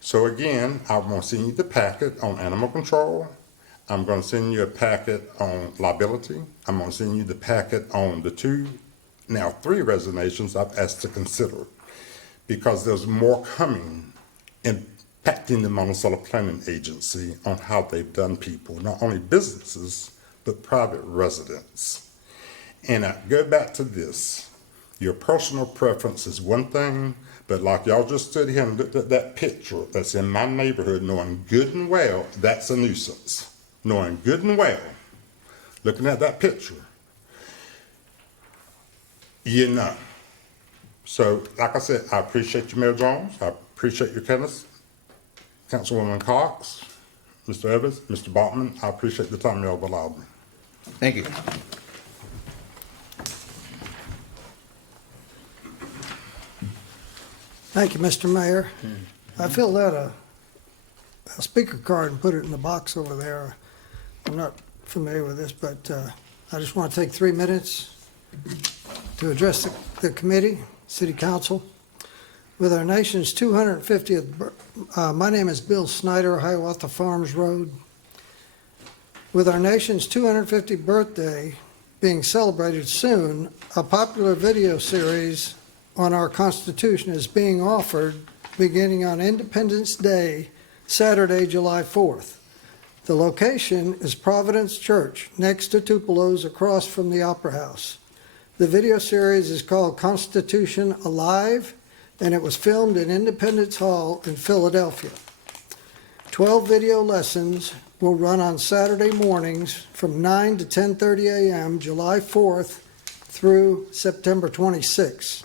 So again, I'm going to send you the packet on animal control. I'm going to send you a packet on liability. I'm going to send you the packet on the 3 resignations I've asked to consider, because there's more coming impacting the Monticello Planning Agency on how they've done people, not only businesses, but private residents. And I go back to this. Your personal preference is one thing, but like y'all just stood here and looked at that picture that's in my neighborhood, knowing good and well that's a nuisance. Knowing good and well, looking at that picture, you know. So, like I said, I appreciate you, Mayor Jones. I appreciate your kindness. Councilwoman Cox, Mr. Evans, Mr. Bachman, I appreciate the time y'all have allowed me. Thank you. Thank you, Mr. Mayor. I filled out a speaker card and put it in the box over there. I'm not familiar with this, but I just want to take 3 minutes to address the committee, City Council. With our nation's 250th, my name is Bill Snyder, Hiawatha Farms Road. With our nation's 250th birthday being celebrated soon, a popular video series on our Constitution is being offered beginning on Independence Day, Saturday, July 4th. The location is Providence Church, next to Tupelo's across from the Opera House. The video series is called Constitution Alive, and it was filmed in Independence Hall in Philadelphia. 12 video lessons will run on Saturday mornings from 9 to 10:30 a.m., July 4th through September 26th.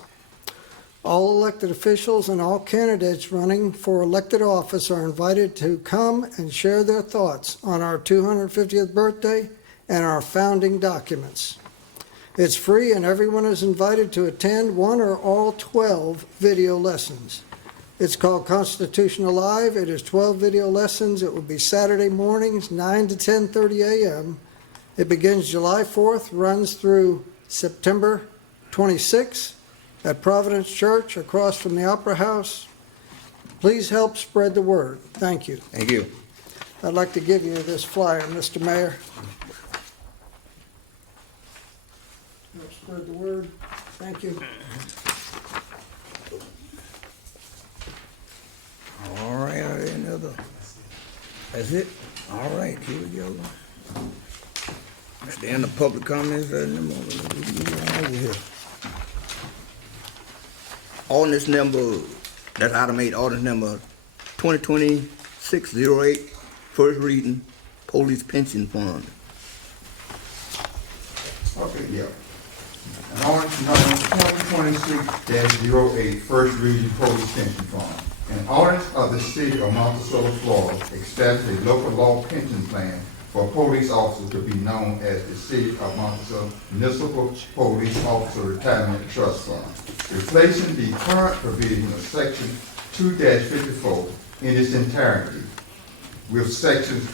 All elected officials and all candidates running for elected office are invited to come and share their thoughts on our 250th birthday and our founding documents. It's free and everyone is invited to attend one or all 12 video lessons. It's called Constitution Alive. It is 12 video lessons. It will be Saturday mornings, 9 to 10:30 a.m. It begins July 4th, runs through September 26th. At Providence Church across from the Opera House. Please help spread the word. Thank you. Thank you. I'd like to give you this flyer, Mr. Mayor. Help spread the word. Thank you. All right, are there any other? That's it? All right, here we go. That's the end of public comments. Over here. Ordinance number, that's item 8, ordinance number 2020-608, first reading, police pension fund. Okay, yeah. An ordinance number 2026-08, first reading, police pension fund. An ordinance of the city of Monticello, Florida, establishes a local law pension plan for police officers to be known as the City of Monticello Municipal Police Officer Retirement Trust Fund, replacing the current provision of Section 2-54 in its entirety, with Sections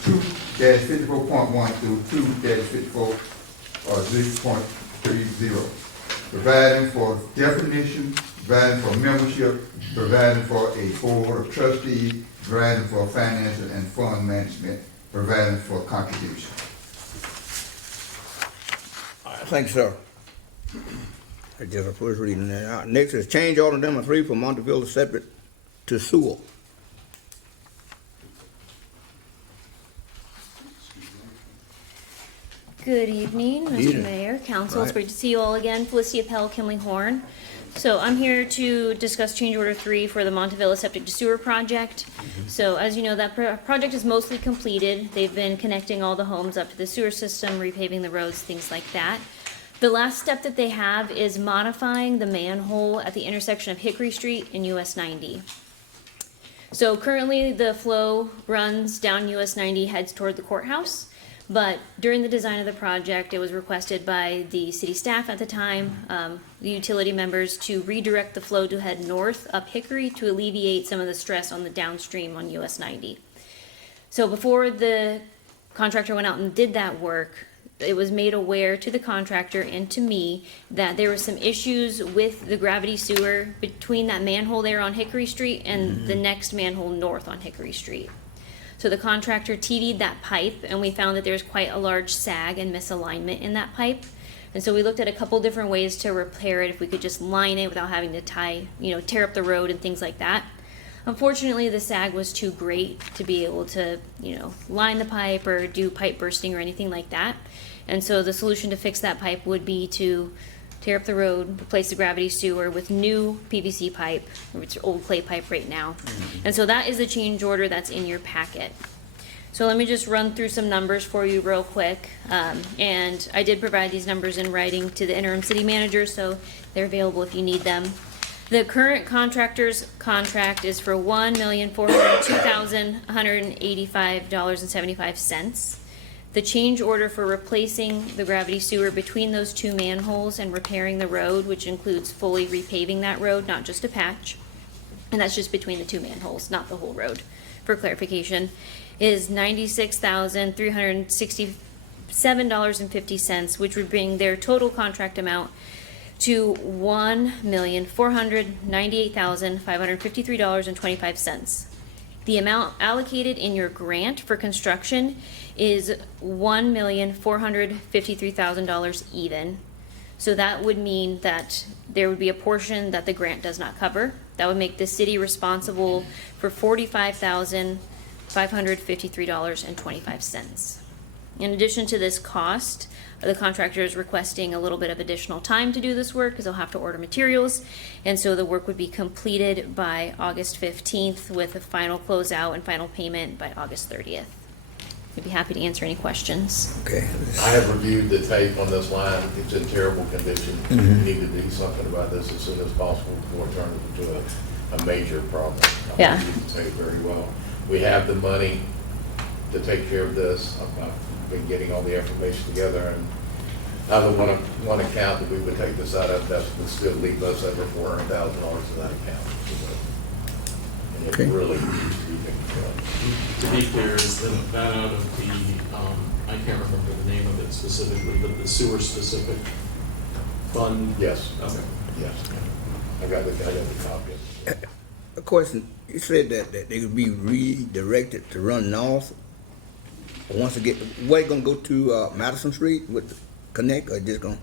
2-54.1 through 2-54.0.30, providing for definition, providing for membership, providing for a board of trustees, providing for financial and fund management, providing for contribution. Thank you, sir. That's just a first reading there. Next is change order number 3 for Montivilla septic to sewer. Good evening, Mr. Evening. Mayor, Council. It's Right. great to see you all again. Felicia Pell, Kinley Horn. So I'm here to discuss change order 3 for the Montivilla septic to sewer project. So as you know, that project is mostly completed. They've been connecting all the homes up to the sewer system, repaving the roads, things like that. The last step that they have is modifying the manhole at the intersection of Hickory Street and US 90. So currently the flow runs down US 90, heads toward the courthouse. But during the design of the project, it was requested by the city staff at the time, the utility members, to redirect the flow to head north up Hickory to alleviate some of the stress on the downstream on US 90. So before the contractor went out and did that work, it was made aware to the contractor and to me that there were some issues with the gravity sewer between that manhole there on Hickory Street and the next manhole north on Hickory Street. So the contractor TV'd that pipe, and we found that there's quite a large sag and misalignment in that pipe. And so we looked at a couple different ways to repair it, if we could just line it without having to tear up the road and things like that. Unfortunately, the sag was too great to be able to, line the pipe or do pipe bursting or anything like that. And so the solution to fix that pipe would be to tear up the road, replace the gravity sewer with new PVC pipe, it's old clay pipe right now. And so that is the change order that's in your packet. So let me just run through some numbers for you real quick. And I did provide these numbers in writing to the interim city manager, so they're available if you need them. The current contractor's contract is for $1,402,185.75. The change order for replacing the gravity sewer between those two manholes and repairing the road, which includes fully repaving that road, not just a patch, and that's just between the two manholes, not the whole road, for clarification, is $96,367.50, which would bring their total contract amount to $1,498,553.25. The amount allocated in your grant for construction is $1,453,000 even. So that would mean that there would be a portion that the grant does not cover. That would make the city responsible for $45,553.25. In addition to this cost, the contractor is requesting a little bit of additional time to do this work because they'll have to order materials. And so the work would be completed by August 15th with a final closeout and final payment by August 30th. I'd be happy to answer any questions. Okay. I have reviewed the tape on this line. It's in terrible condition. We need to do something about this as soon as possible before it turns into a major problem. Yeah. I reviewed the tape very well. We have the money to take care of this. I've been getting all the information together, and out of one account that we would take this out of, that would still leave us over $400,000 in that account. And it Okay. really needs to be done. To be clear, is that out of the, I can't remember the name of it specifically, but the sewer specific fund? Yes. Okay. Yes. I got the copy. A question, you said that they would be redirected to run north. Once again, where you gonna go to Madison Street with the connect, or just gonna?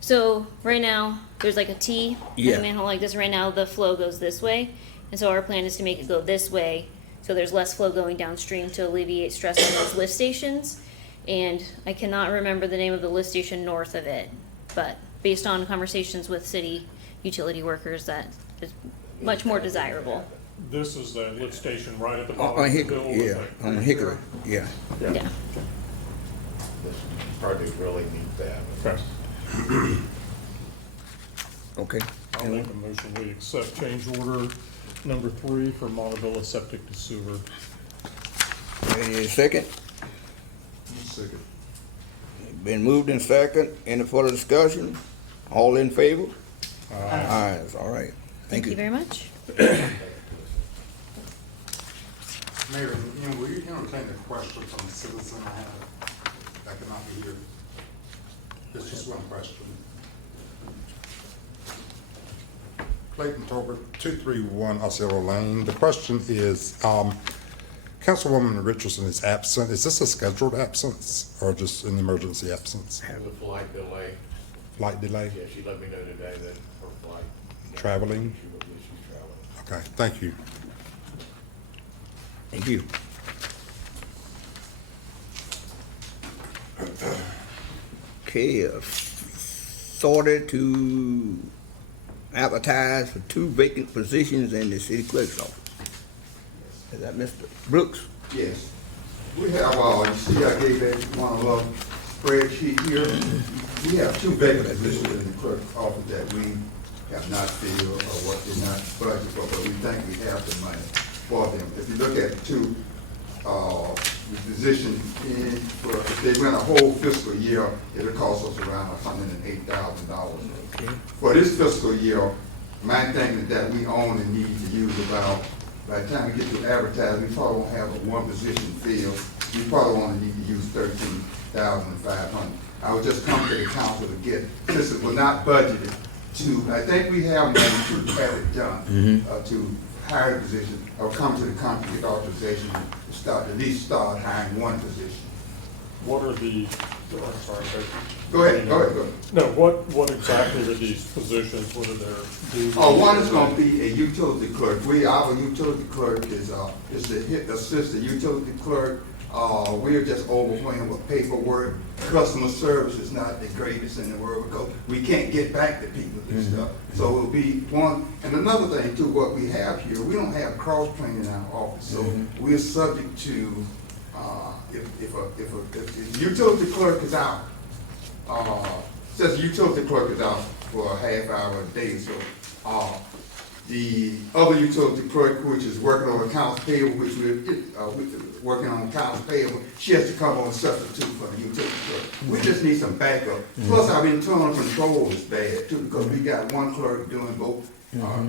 So right now, there's like a T in Yeah. the manhole like this. Right now, the flow goes this way. And so our plan is to make it go this way, so there's less flow going downstream to alleviate stress on those lift stations. And I cannot remember the name of the lift station north of it, but based on conversations with city utility workers, that is much more desirable. This is the lift station right at the bottom On of the bill. Hickory, yeah, on Hickory, yeah. Yeah. This project really needs to happen. Okay. Okay. I'll make a motion, we accept change order number 3 for Montivilla septic to sewer. Any second? Second. Been moved in second. Any further discussion? All in favor? Aye. All right. Thank you very much. Mayor, will you entertain a question from a citizen I have that cannot be here? It's just one question. Clayton Tolbert, 231 Osceola Lane. The question is, Councilwoman Richardson is absent. Is this a scheduled absence or just an emergency absence? Have a flight delay. Flight delay? Yeah, she let me know today that her flight. Traveling? She's traveling. Okay, thank you. Thank you. Okay, sorted to advertise for 2 vacant positions in the city clerk's office. Is that Mr. Brooks? Yes. We have, you see I gave that one little spreadsheet here. We have 2 vacant positions in the clerk's office that we have not filled or what did not budget for, but we think we have the money for them. If you look at 2, the position in, if they went a whole fiscal year, it'll cost us around $108,000. Okay. For this fiscal year, my thing is that we only need to use about, by the time we get to advertise, we probably won't have a 1 position filled. We probably only need to use $13,500. I would just come to the council to get, since it was not budgeted, to, I think we have money to have it done, to hire a position, or come to the council to get authorization to start, at least start hiring 1 position. What are the, I'm sorry. Go ahead. No, what exactly are these positions? What are their duties? Oh, one is gonna be a utility clerk. Our utility clerk is to assist the utility clerk. We're just overwhelmed with paperwork. Customer service is not the greatest in the world because we can't get back to people and stuff. So it'll be one, and another thing too, what we have here, we don't have cross-training in our office. So we're subject to, if the utility clerk is out, says the utility clerk is out for a half hour a day, so the other utility clerk, which is working on accounts payable, which we're working on accounts payable, she has to come on substitute for the utility clerk. We just need some backup. Plus, our internal control is bad too, because we got 1 clerk doing both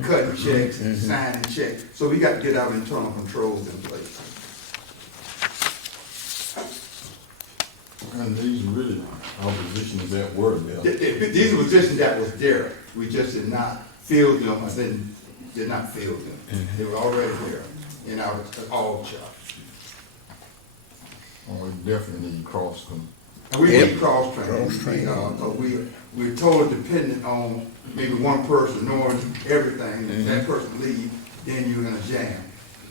cutting checks and signing checks. So we got to get our internal controls in place. And these really, our positions that were there. These are positions that was there. We just did not fill them, and then did not fill them. They were already there in our org chart. Oh, we definitely need cross. And we need cross-training, because we're totally dependent on maybe 1 person knowing everything. If that person leaves, then you're in a jam.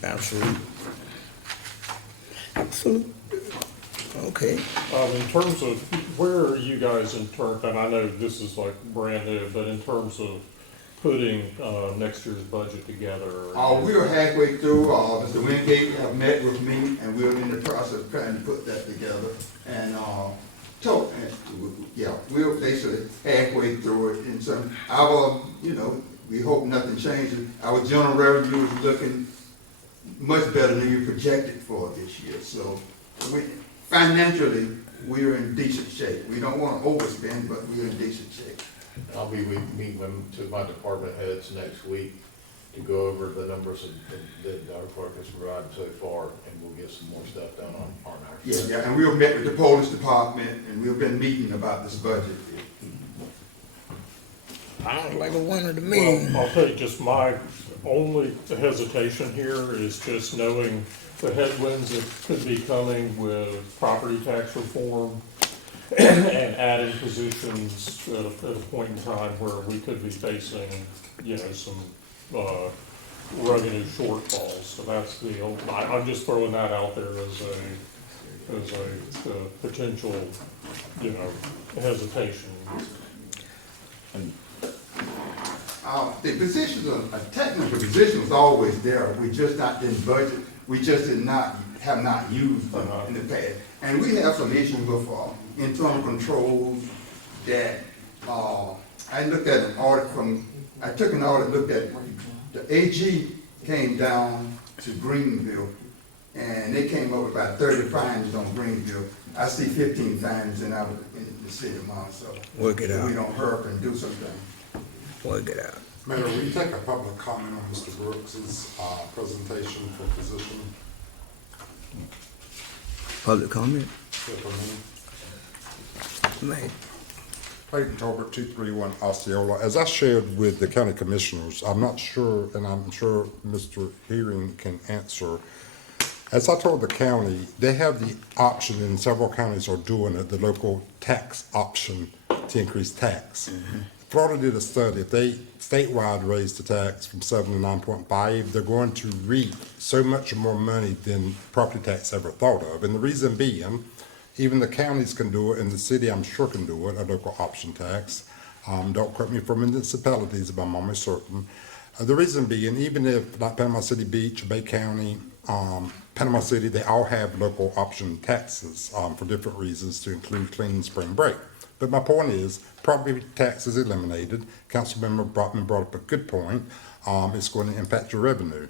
Absolutely. Okay. In terms of, where are you guys in terms, and I know this is like brand new, but in terms of putting next year's budget together? We're halfway through. Mr. Wingate have met with me, and we're in the process of trying to put that together. And we're basically halfway through it. And so we hope nothing changes. Our general revenue is looking much better than we projected for this year. So financially, we're in decent shape. We don't want to overspend, but we're in decent shape. I'll be meeting with 2 of my department heads next week to go over the numbers that our clerk has provided so far, and we'll get some more stuff done on our. Yeah, and we've met with the police department, and we've been meeting about this budget. Sounds like a winner to me. Well, I'll tell you, just my only hesitation here is just knowing the headwinds that could be coming with property tax reform and adding positions at a point in time where we could be facing, some revenue shortfalls. So that's I'm just throwing that out there as a potential, hesitation. The positions, a technical position was always there. We just didn't budget. We just have not used them in the past. And we have some issues with internal controls that I looked at an audit looked at the AG came down to Greenville, and they came up with about 30 fines on Greenville. I see 15 fines in the city of Monticello. Work it out. We don't hurry and do something. Work it out. Mayor, will you take a public comment on Mr. Brooks's presentation for position? Public comment? Man. Clayton Tolbert, 231 Osceola. As I shared with the county commissioners, I'm not sure, and I'm sure Mr. Hearing can answer. As I told the county, they have the option, and several counties are doing it, the local tax option to increase tax. Florida did a study. If they statewide raise the tax from 7 to 9.5, they're going to reap so much more money than property tax ever thought of. And the reason being, even the counties can do it, and the city I'm sure can do it, a local option tax. Don't quote me for municipalities, but I'm almost certain. The reason being, even if like Panama City Beach, Bay County, Panama City, they all have local option taxes for different reasons to include clean spring break. But my point is, property tax is eliminated. Councilmember Bachman brought up a good point. It's going to impact your revenue.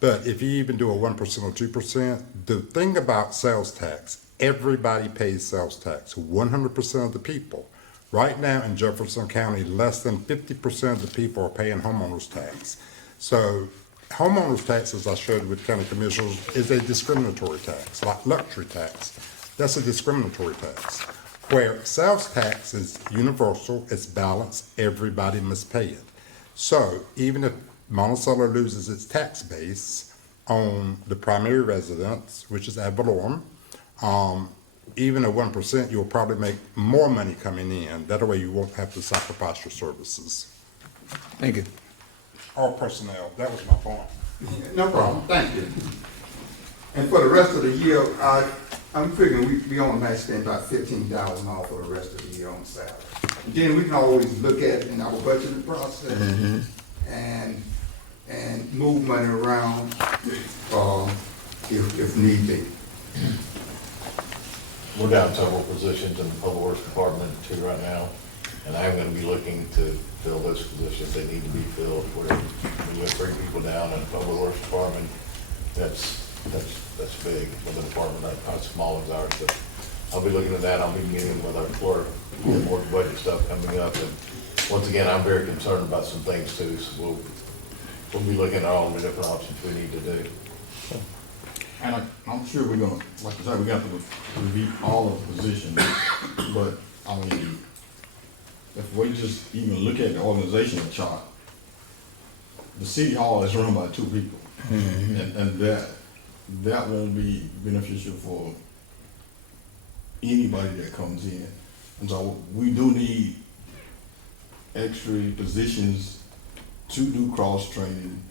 But if you even do a 1% or 2%, the thing about sales tax, everybody pays sales tax, 100% of the people. Right now in Jefferson County, less than 50% of the people are paying homeowners tax. So homeowners tax, as I showed with county commissioners, is a discriminatory tax, like luxury tax. That's a discriminatory tax. Where sales tax is universal, it's balanced, everybody must pay it. So even if Monticello loses its tax base on the primary residence, which is ad valorem, even at 1%, you'll probably make more money coming in. That way you won't have to sacrifice your services. Thank you. Or personnel, that was my point. No problem, thank you. And for the rest of the year, I'm figuring we only might spend about $15,000 for the rest of the year on salary. And then we can always look at it in our budgeting process and move money around if need be. We're down several positions in the public works department too right now, and I'm gonna be looking to fill those positions. They need to be filled. We have 3 people down in the public works department. That's big with a department not small as ours, but I'll be looking at that. I'll be meeting with our clerk, more budget stuff coming up. And once again, I'm very concerned about some things too, so we'll be looking at all the different options we need to do. And I'm sure we're gonna, like I said, we got to review all of the positions, but, I mean, if we just even look at the organizational chart, the city hall is run by 2 people, and that won't be beneficial for anybody that comes in. And so we do need extra positions to do cross-training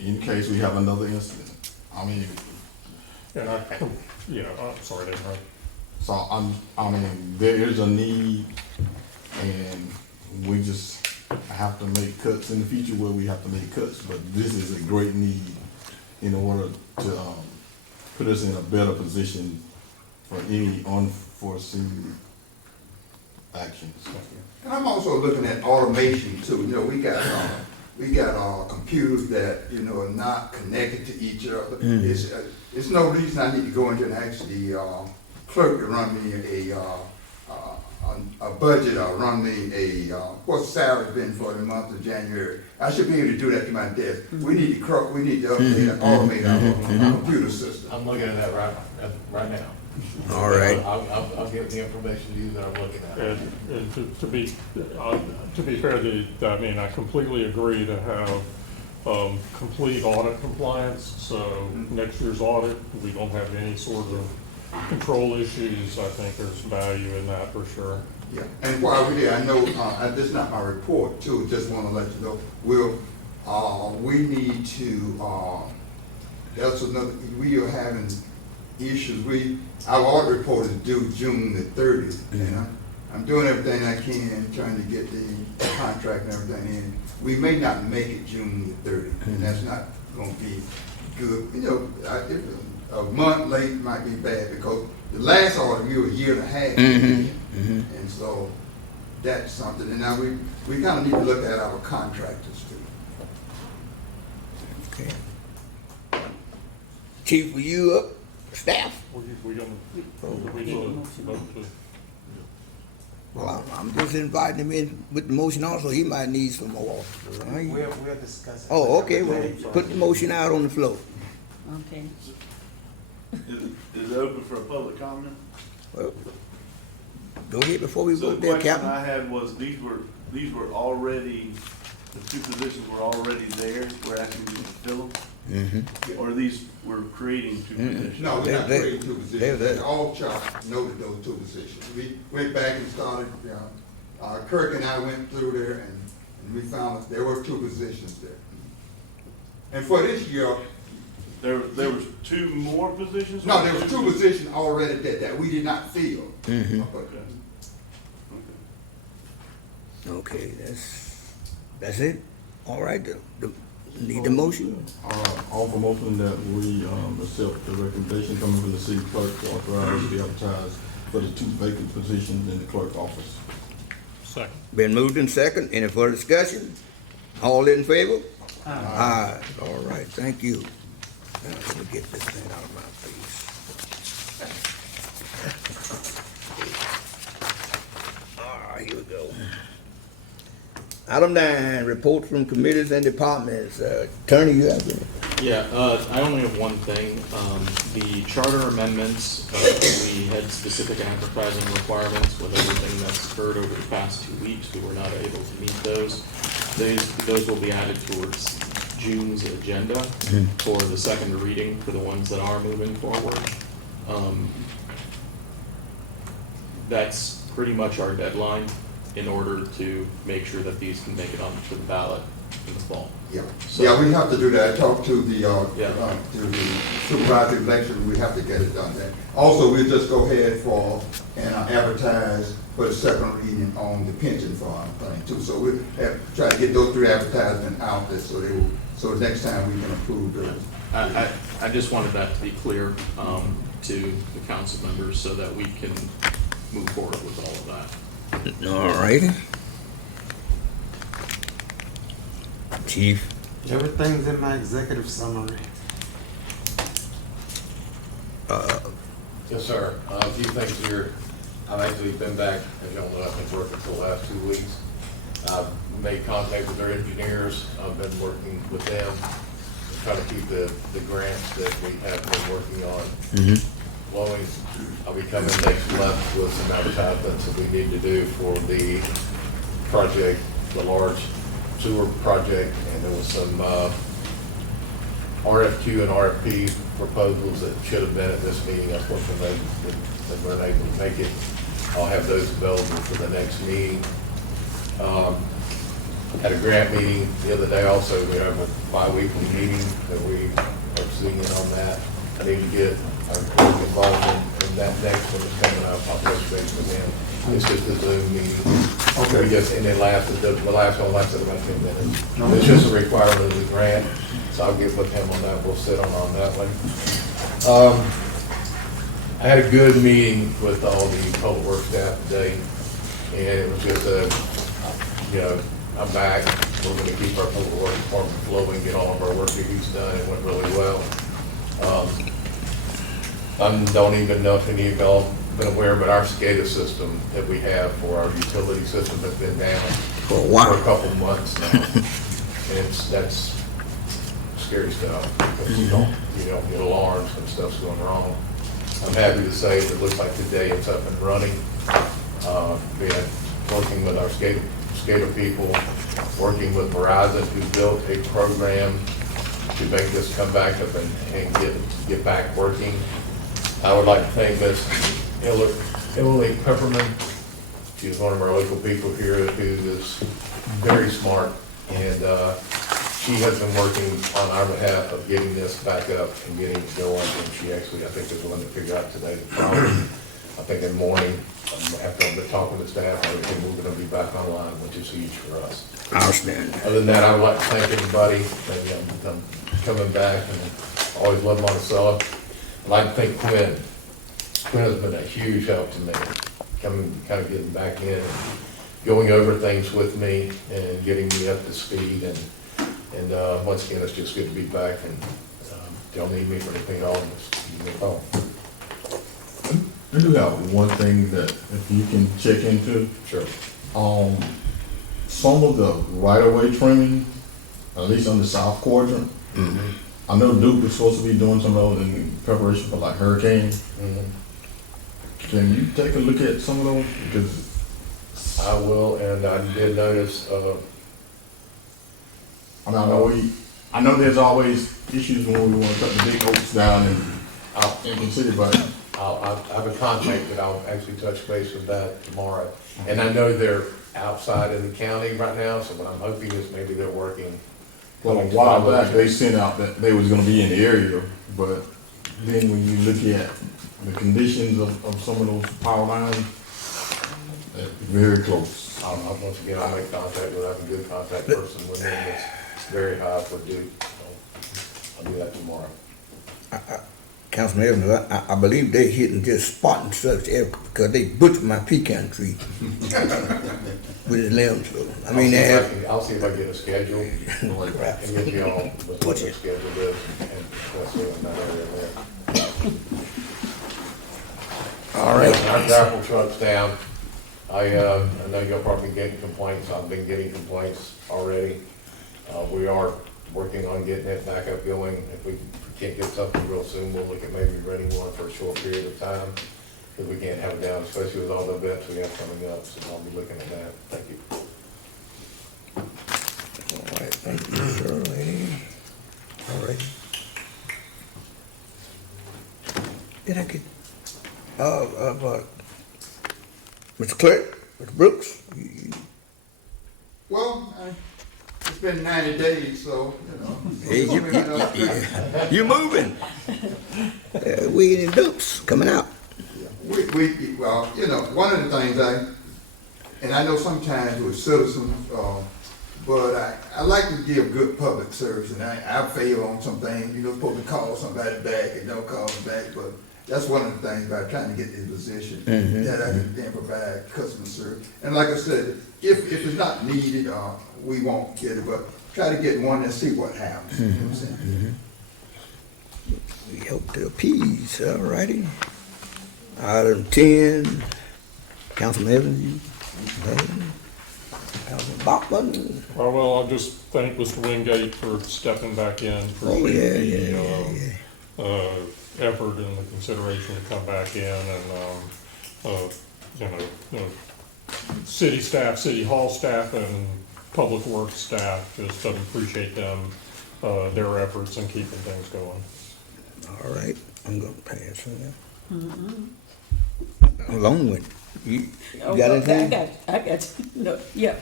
in case we have another incident. I mean, And I'm sorry to interrupt. so I mean, there is a need, and we just have to make cuts in the future where we have to make cuts. But this is a great need in order to put us in a better position for any unforeseen actions. And I'm also looking at automation too. You know, we got computers that, you know, are not connected to each other. It's no reason I need to go into and ask the clerk to run me a budget or run me what's the salary been for the month of January. I should be able to do that to my desk. We need to update and automate our computer system. I'm looking at that right now. All right. I'll give the information to you that I'm looking at. And to be fair, I completely agree to have complete audit compliance. So next year's audit, we don't have any sort of control issues. I think there's value in that for sure. Yeah, and while we're there, I know this is not my report too. Just want to let you know we need to. That's another. We are having issues. Our audit report is due June the 30th, and I'm doing everything I can trying to get the contract and everything in. We may not make it June the 30th, and that's not going to be good. You know, a month late might be bad because the last audit we were a year and a half, and so that's something. And now we kind of need to look at our contractors too. Okay. Chief, were you up? Staff? Well, I'm just inviting him in with the motion also. He might need some more officers. We'll discuss it. Oh, okay, well, put the motion out on the floor. Okay. Is it open for a public comment? Well, go ahead before we So vote the there, question Captain. I had was, these were already, the 2 positions were already there, we're asking you to fill them? Or these, we're creating 2 positions? No, we're not creating 2 positions. they're- All charts noted those 2 positions. We went back and started, Kirk and I went through there and we found that there were 2 positions there. And for this year. There was 2 more positions? No, there was 2 positions already that we did not fill. Okay. Okay. Okay, that's it? All right, need the motion? Offer motion that we, accept the recommendation coming from the city clerk to authorize the advertise for the 2 vacant positions in the clerk office. Second. Been moved in second. Any further discussion? All in favor? Aye. All right, thank you. Now, let me get this thing out of my face. All right, here we go. Item 9, reports from committees and departments. Attorney, you have any? Yeah, I only have one thing. The charter amendments, we had specific advertising requirements with everything that's occurred over the past 2 weeks. We were not able to meet those. Those will be added towards June's agenda for the second reading for the ones that are moving forward. That's pretty much our deadline in order to make sure that these can make it onto the ballot in the fall. Yeah, So- yeah, we have to do that. Talk to the, Yeah. to the supervisory election, we have to get it done then. Also, we'll just go ahead and advertise for the second reading on the pension fund thing too. So we'll try to get those 3 advertisements out there so next time we can approve those. I just wanted that to be clear to the council members so that we can move forward with all of that. All righty. Chief? Everything's in my executive summary. Yes, sir. A few things here. I've actually been back, as y'all know, I've been working for the last 2 weeks. I've made contact with their engineers. I've been working with them to try to keep the grants that we have been working on flowing. I'll be coming next month with some advertisements that we need to do for the project, the large sewer project, and there was some RFQ and RFP proposals that should have been at this meeting. Unfortunately, they weren't able to make it. I'll have those available for the next meeting. Had a grant meeting the other day also. We have a bi-weekly meeting that we are seeing in on that. I need to get our clerk involved in that next one that's coming up. I'll touch base with him. It's just a Zoom meeting. Okay. We just, and then the last one lasted about 10 minutes. It's just a requirement of the grant, so I'll get with him on that. We'll sit on that one. I had a good meeting with all the public works staff today, and it was just I'm back. We're gonna keep our public works department flowing, get all of our work reviews done. It went really well. I don't even know if any of y'all been aware, but our SCADA system that we have for our utility system has been down For a while. for a couple months now. And that's scary stuff, because you don't get alarms when stuff's going wrong. I'm happy to say that it looks like today it's up and running. Working with our SCADA people, working with Verizon, who built a program to make this come back up and get back working. I would like to thank Miss Emily Pepperman. She's one of our local people here who is very smart, and she has been working on our behalf of getting this back up and getting it going. And she actually, I think, is willing to figure out today the problem. I think in the morning, after I've been talking to staff, I think we're going to be back online, which is huge for us. Outstanding. Other than that, I would like to thank everybody. I'm coming back, and I always love Monticello. I'd like to thank Quinn. Quinn has been a huge help to me, kind of getting back in, and going over things with me, and getting me up to speed. And once again, it's just good to be back. And if y'all need me for anything at all, just give me a call. I do have one thing that if you can check into. Sure. Some of the right-of-way trimming, at least on the south quadrant, I know Duke is supposed to be doing some of those in preparation for like hurricanes. Can you take a look at some of those? Because I will, and I did notice, I know there's always issues when we want to cut the big oaks down and out in the city, but I have a contact that I'll actually touch base with that tomorrow. And I know they're outside in the county right now, so what I'm hoping is maybe they're working. well, a while back they sent out that they was going to be in the area, but then when you look at the conditions of some of those power lines, they're very close. Once again, I'll make contact with, I have a good contact person with him that's very high for Duke. I'll do that tomorrow. Councilman Evans, I believe they hitting just spot and such because they butchered my pecan tree with his limbs. So, I mean, they have. I'll see if I get a schedule and get you all with what the schedule is and that's in that area there. All right. Our grapple truck's down. I know you're probably getting complaints. I've been getting complaints already. We are working on getting it back up going. If we can't get something real soon, we'll look at maybe renting one for a short period of time. Because we can't have it down, especially with all the events we have coming up. So I'll be looking at that. Thank you. All right, thank you, Shirley. All right. Did I get, Mr. Clerk, Mr. Brooks? Well, it's been 90 days, so, Hey, you moving. We in Dukes coming out. well, one of the things and I know sometimes with citizens, but I like to give good public service, and I fail on some things. Supposed to call somebody back and don't call them back, but that's one of the things about trying to get this position, that I can provide customer service. And like I said, if it's not needed, we won't get it, but try to get one and see what happens. You know what I'm saying? We hope to appease, all righty. Item 10, Councilman Evans, Councilman Bachman. Well, I'll just thank Mr. Wingate for stepping back in, for effort and the consideration to come back in, and city staff, city hall staff, and public works staff, just appreciate them, their efforts in keeping things going. All right, I'm gonna pass on that. Along with you got anything? I got you. No, yeah,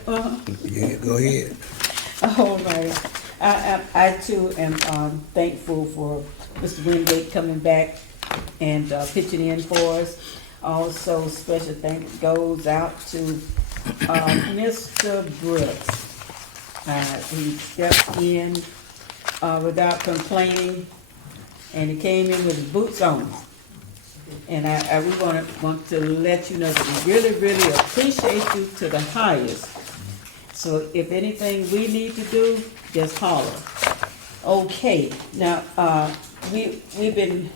Yeah, go ahead. All right. I too am thankful for Mr. Wingate coming back and pitching in for us. Also, special thanks goes out to Mr. Brooks. He stepped in without complaining, and he came in with his boots on. And we want to let you know that we really, really appreciate you to the highest. So if anything we need to do, just holler. Okay, now, we've been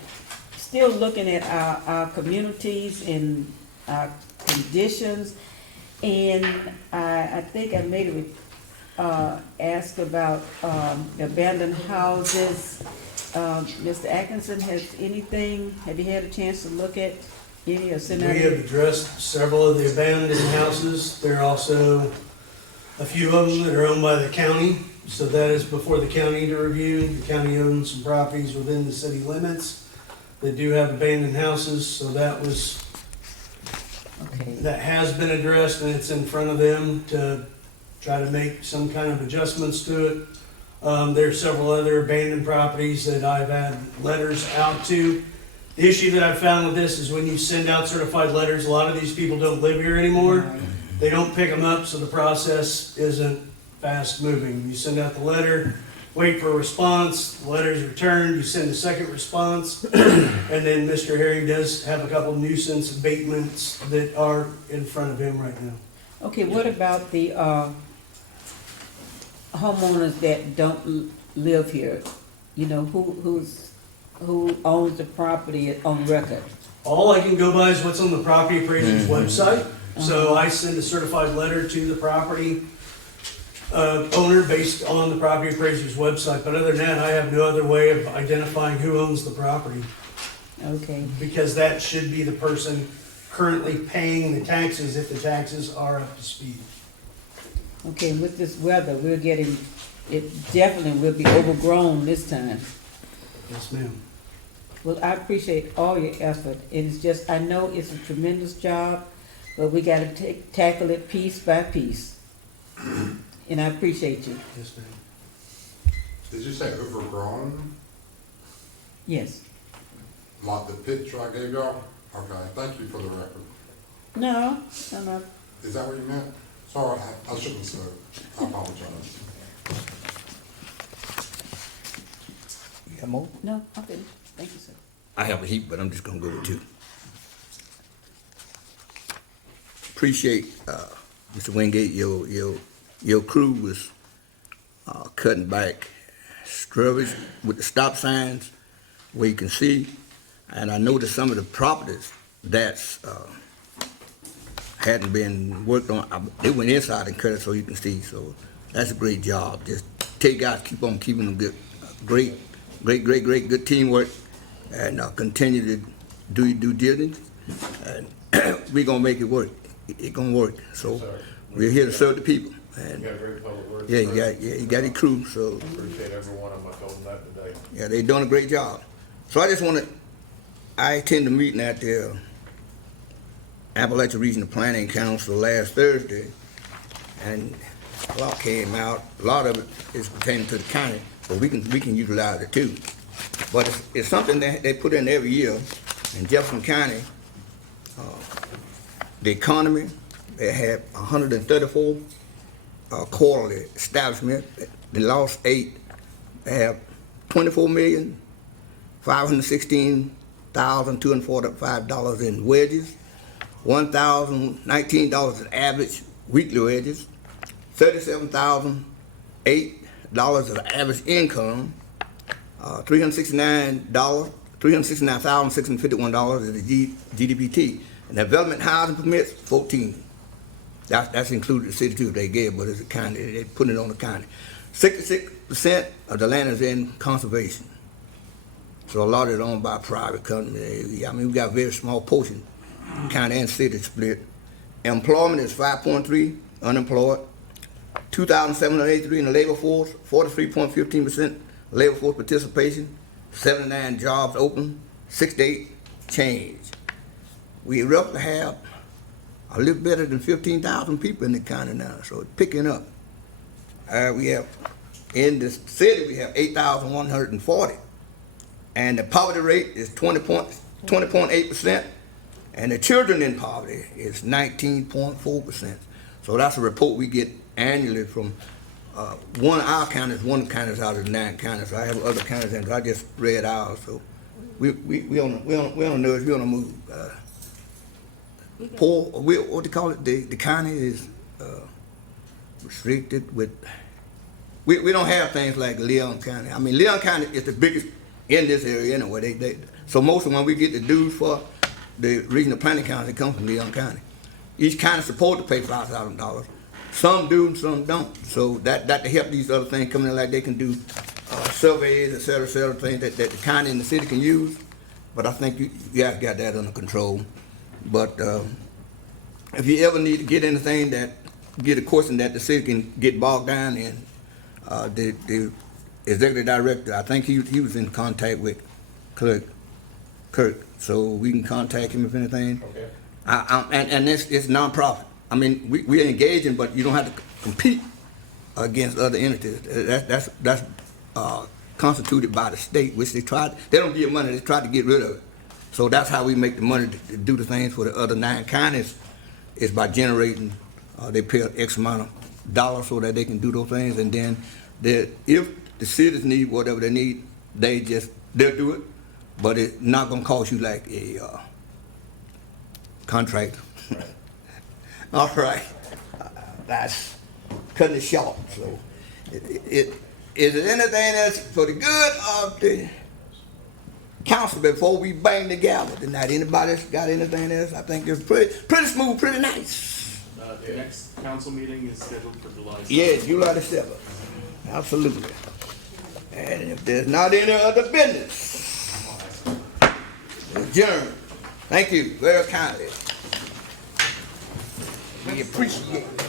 still looking at our communities and our conditions, and I think I made a ask about abandoned houses. Mr. Atkinson, have you had a chance to look at any or send out? We have addressed several of the abandoned houses. There are also a few of them that are owned by the county, so that is before the county to review. The county owns some properties within the city limits that do have abandoned houses, so that has been addressed, and it's in front of them to try to make some kind of adjustments to it. There are several other abandoned properties that I've had letters out to. The issue that I've found with this is when you send out certified letters, a lot of these people don't live here anymore. They don't pick them up, so the process isn't fast moving. You send out the letter, wait for a response, the letter is returned, you send a second response, and then Mr. Herring does have a couple nuisance abatements that are in front of him right now. Okay, what about the homeowners that don't live here? Who owns the property on record? All I can go by is what's on the property appraiser's website. So I send a certified letter to the property owner based on the property appraiser's website. But other than that, I have no other way of identifying who owns the property. Okay. Because that should be the person currently paying the taxes if the taxes are up to speed. Okay, with this weather, it definitely will be overgrown this time. Yes, ma'am. Well, I appreciate all your effort. It is just, I know it's a tremendous job, but we gotta tackle it piece by piece. And I appreciate you. Yes, ma'am. Did you say overgrown? Yes. Like the picture I gave y'all? Okay, thank you for the record. No. Is that what you meant? Sorry, I shouldn't have spoke. I apologize. You got more? No, I'm finished. Thank you, sir. I have a heap, but I'm just gonna go with two. Appreciate, Mr. Wingate, your crew was, cutting back scrubbage with the stop signs where you can see. And I noticed some of the properties that's, hadn't been worked on, they went inside and cut it so you can see, so that's a great job. Just take guys, keep on keeping them good, great, good teamwork, and continue to do your due diligence, and we're gonna make it work. It's gonna work, so we're here to serve the people. And You got a great public works. yeah, crew. you got your crew, so Appreciate every one of them. I told them that today. yeah, they're doing a great job. So I attended a meeting at the Appalachian Regional Planning Council last Thursday, and a lot came out. A lot of it is pertaining to the county, but we can utilize it too. But it's something that they put in every year. In Jefferson County, the economy, they had 134 quarterly establishments. They lost 8. They have $24,516,245 in wages, $1,019 in average weekly wages, $37,008 of average income, $369,651 is the GDPT. And development housing permits, 14. That's included the city too, they gave, but it's a county, they put it on the county. 66% of the land is in conservation. So a lot of it owned by private companies. I mean, we got a very small portion, county and city split. Employment is 5.3, unemployed. 2,783 in the labor force, 43.15% labor force participation, 79 jobs open, 68 change. We roughly have a little better than 15,000 people in the county now, so it's picking up. We have, in the city, we have 8,140. And the poverty rate is 20.8%, and the children in poverty is 19.4%. So that's a report we get annually from one of our counties, one counties out of the 9 counties. I have other counties, and I just read ours. So we on the nudge, we on the move. Poor, what they call it? The county is restricted with. We don't have things like Leon County. I mean, Leon County is the biggest in this area anyway. So most of when we get the dues for the regional planning council, they come from Leon County. Each county supposed to pay $5,000. Some do and some don't. So that to help these other things coming in, like they can do surveys, et cetera, things that the county and the city can use. But I think you guys got that under control. But if you ever need to get anything get a question that the city can get bogged down in, the executive director, I think he was in contact with Kirk, so we can contact him if anything. Okay. And it's nonprofit. I mean, we're engaging, but you don't have to compete against other entities. That's constituted by the state, which they don't give money, they try to get rid of it. So that's how we make the money to do the things for the other 9 counties, is by generating, they pay X amount of dollars so that they can do those things, and then if the cities need whatever they need, they'll do it, but it's not gonna cost you like a contract. All right, that's cutting it short. So, is there anything else for the good of the council before we bang the gavel tonight? Anybody got anything else? I think it's pretty smooth, pretty nice. The next council meeting is scheduled for July 7th. Yeah, July the 7th. Absolutely. And if there's not any other business, adjourn. Thank you very kindly. We appreciate it.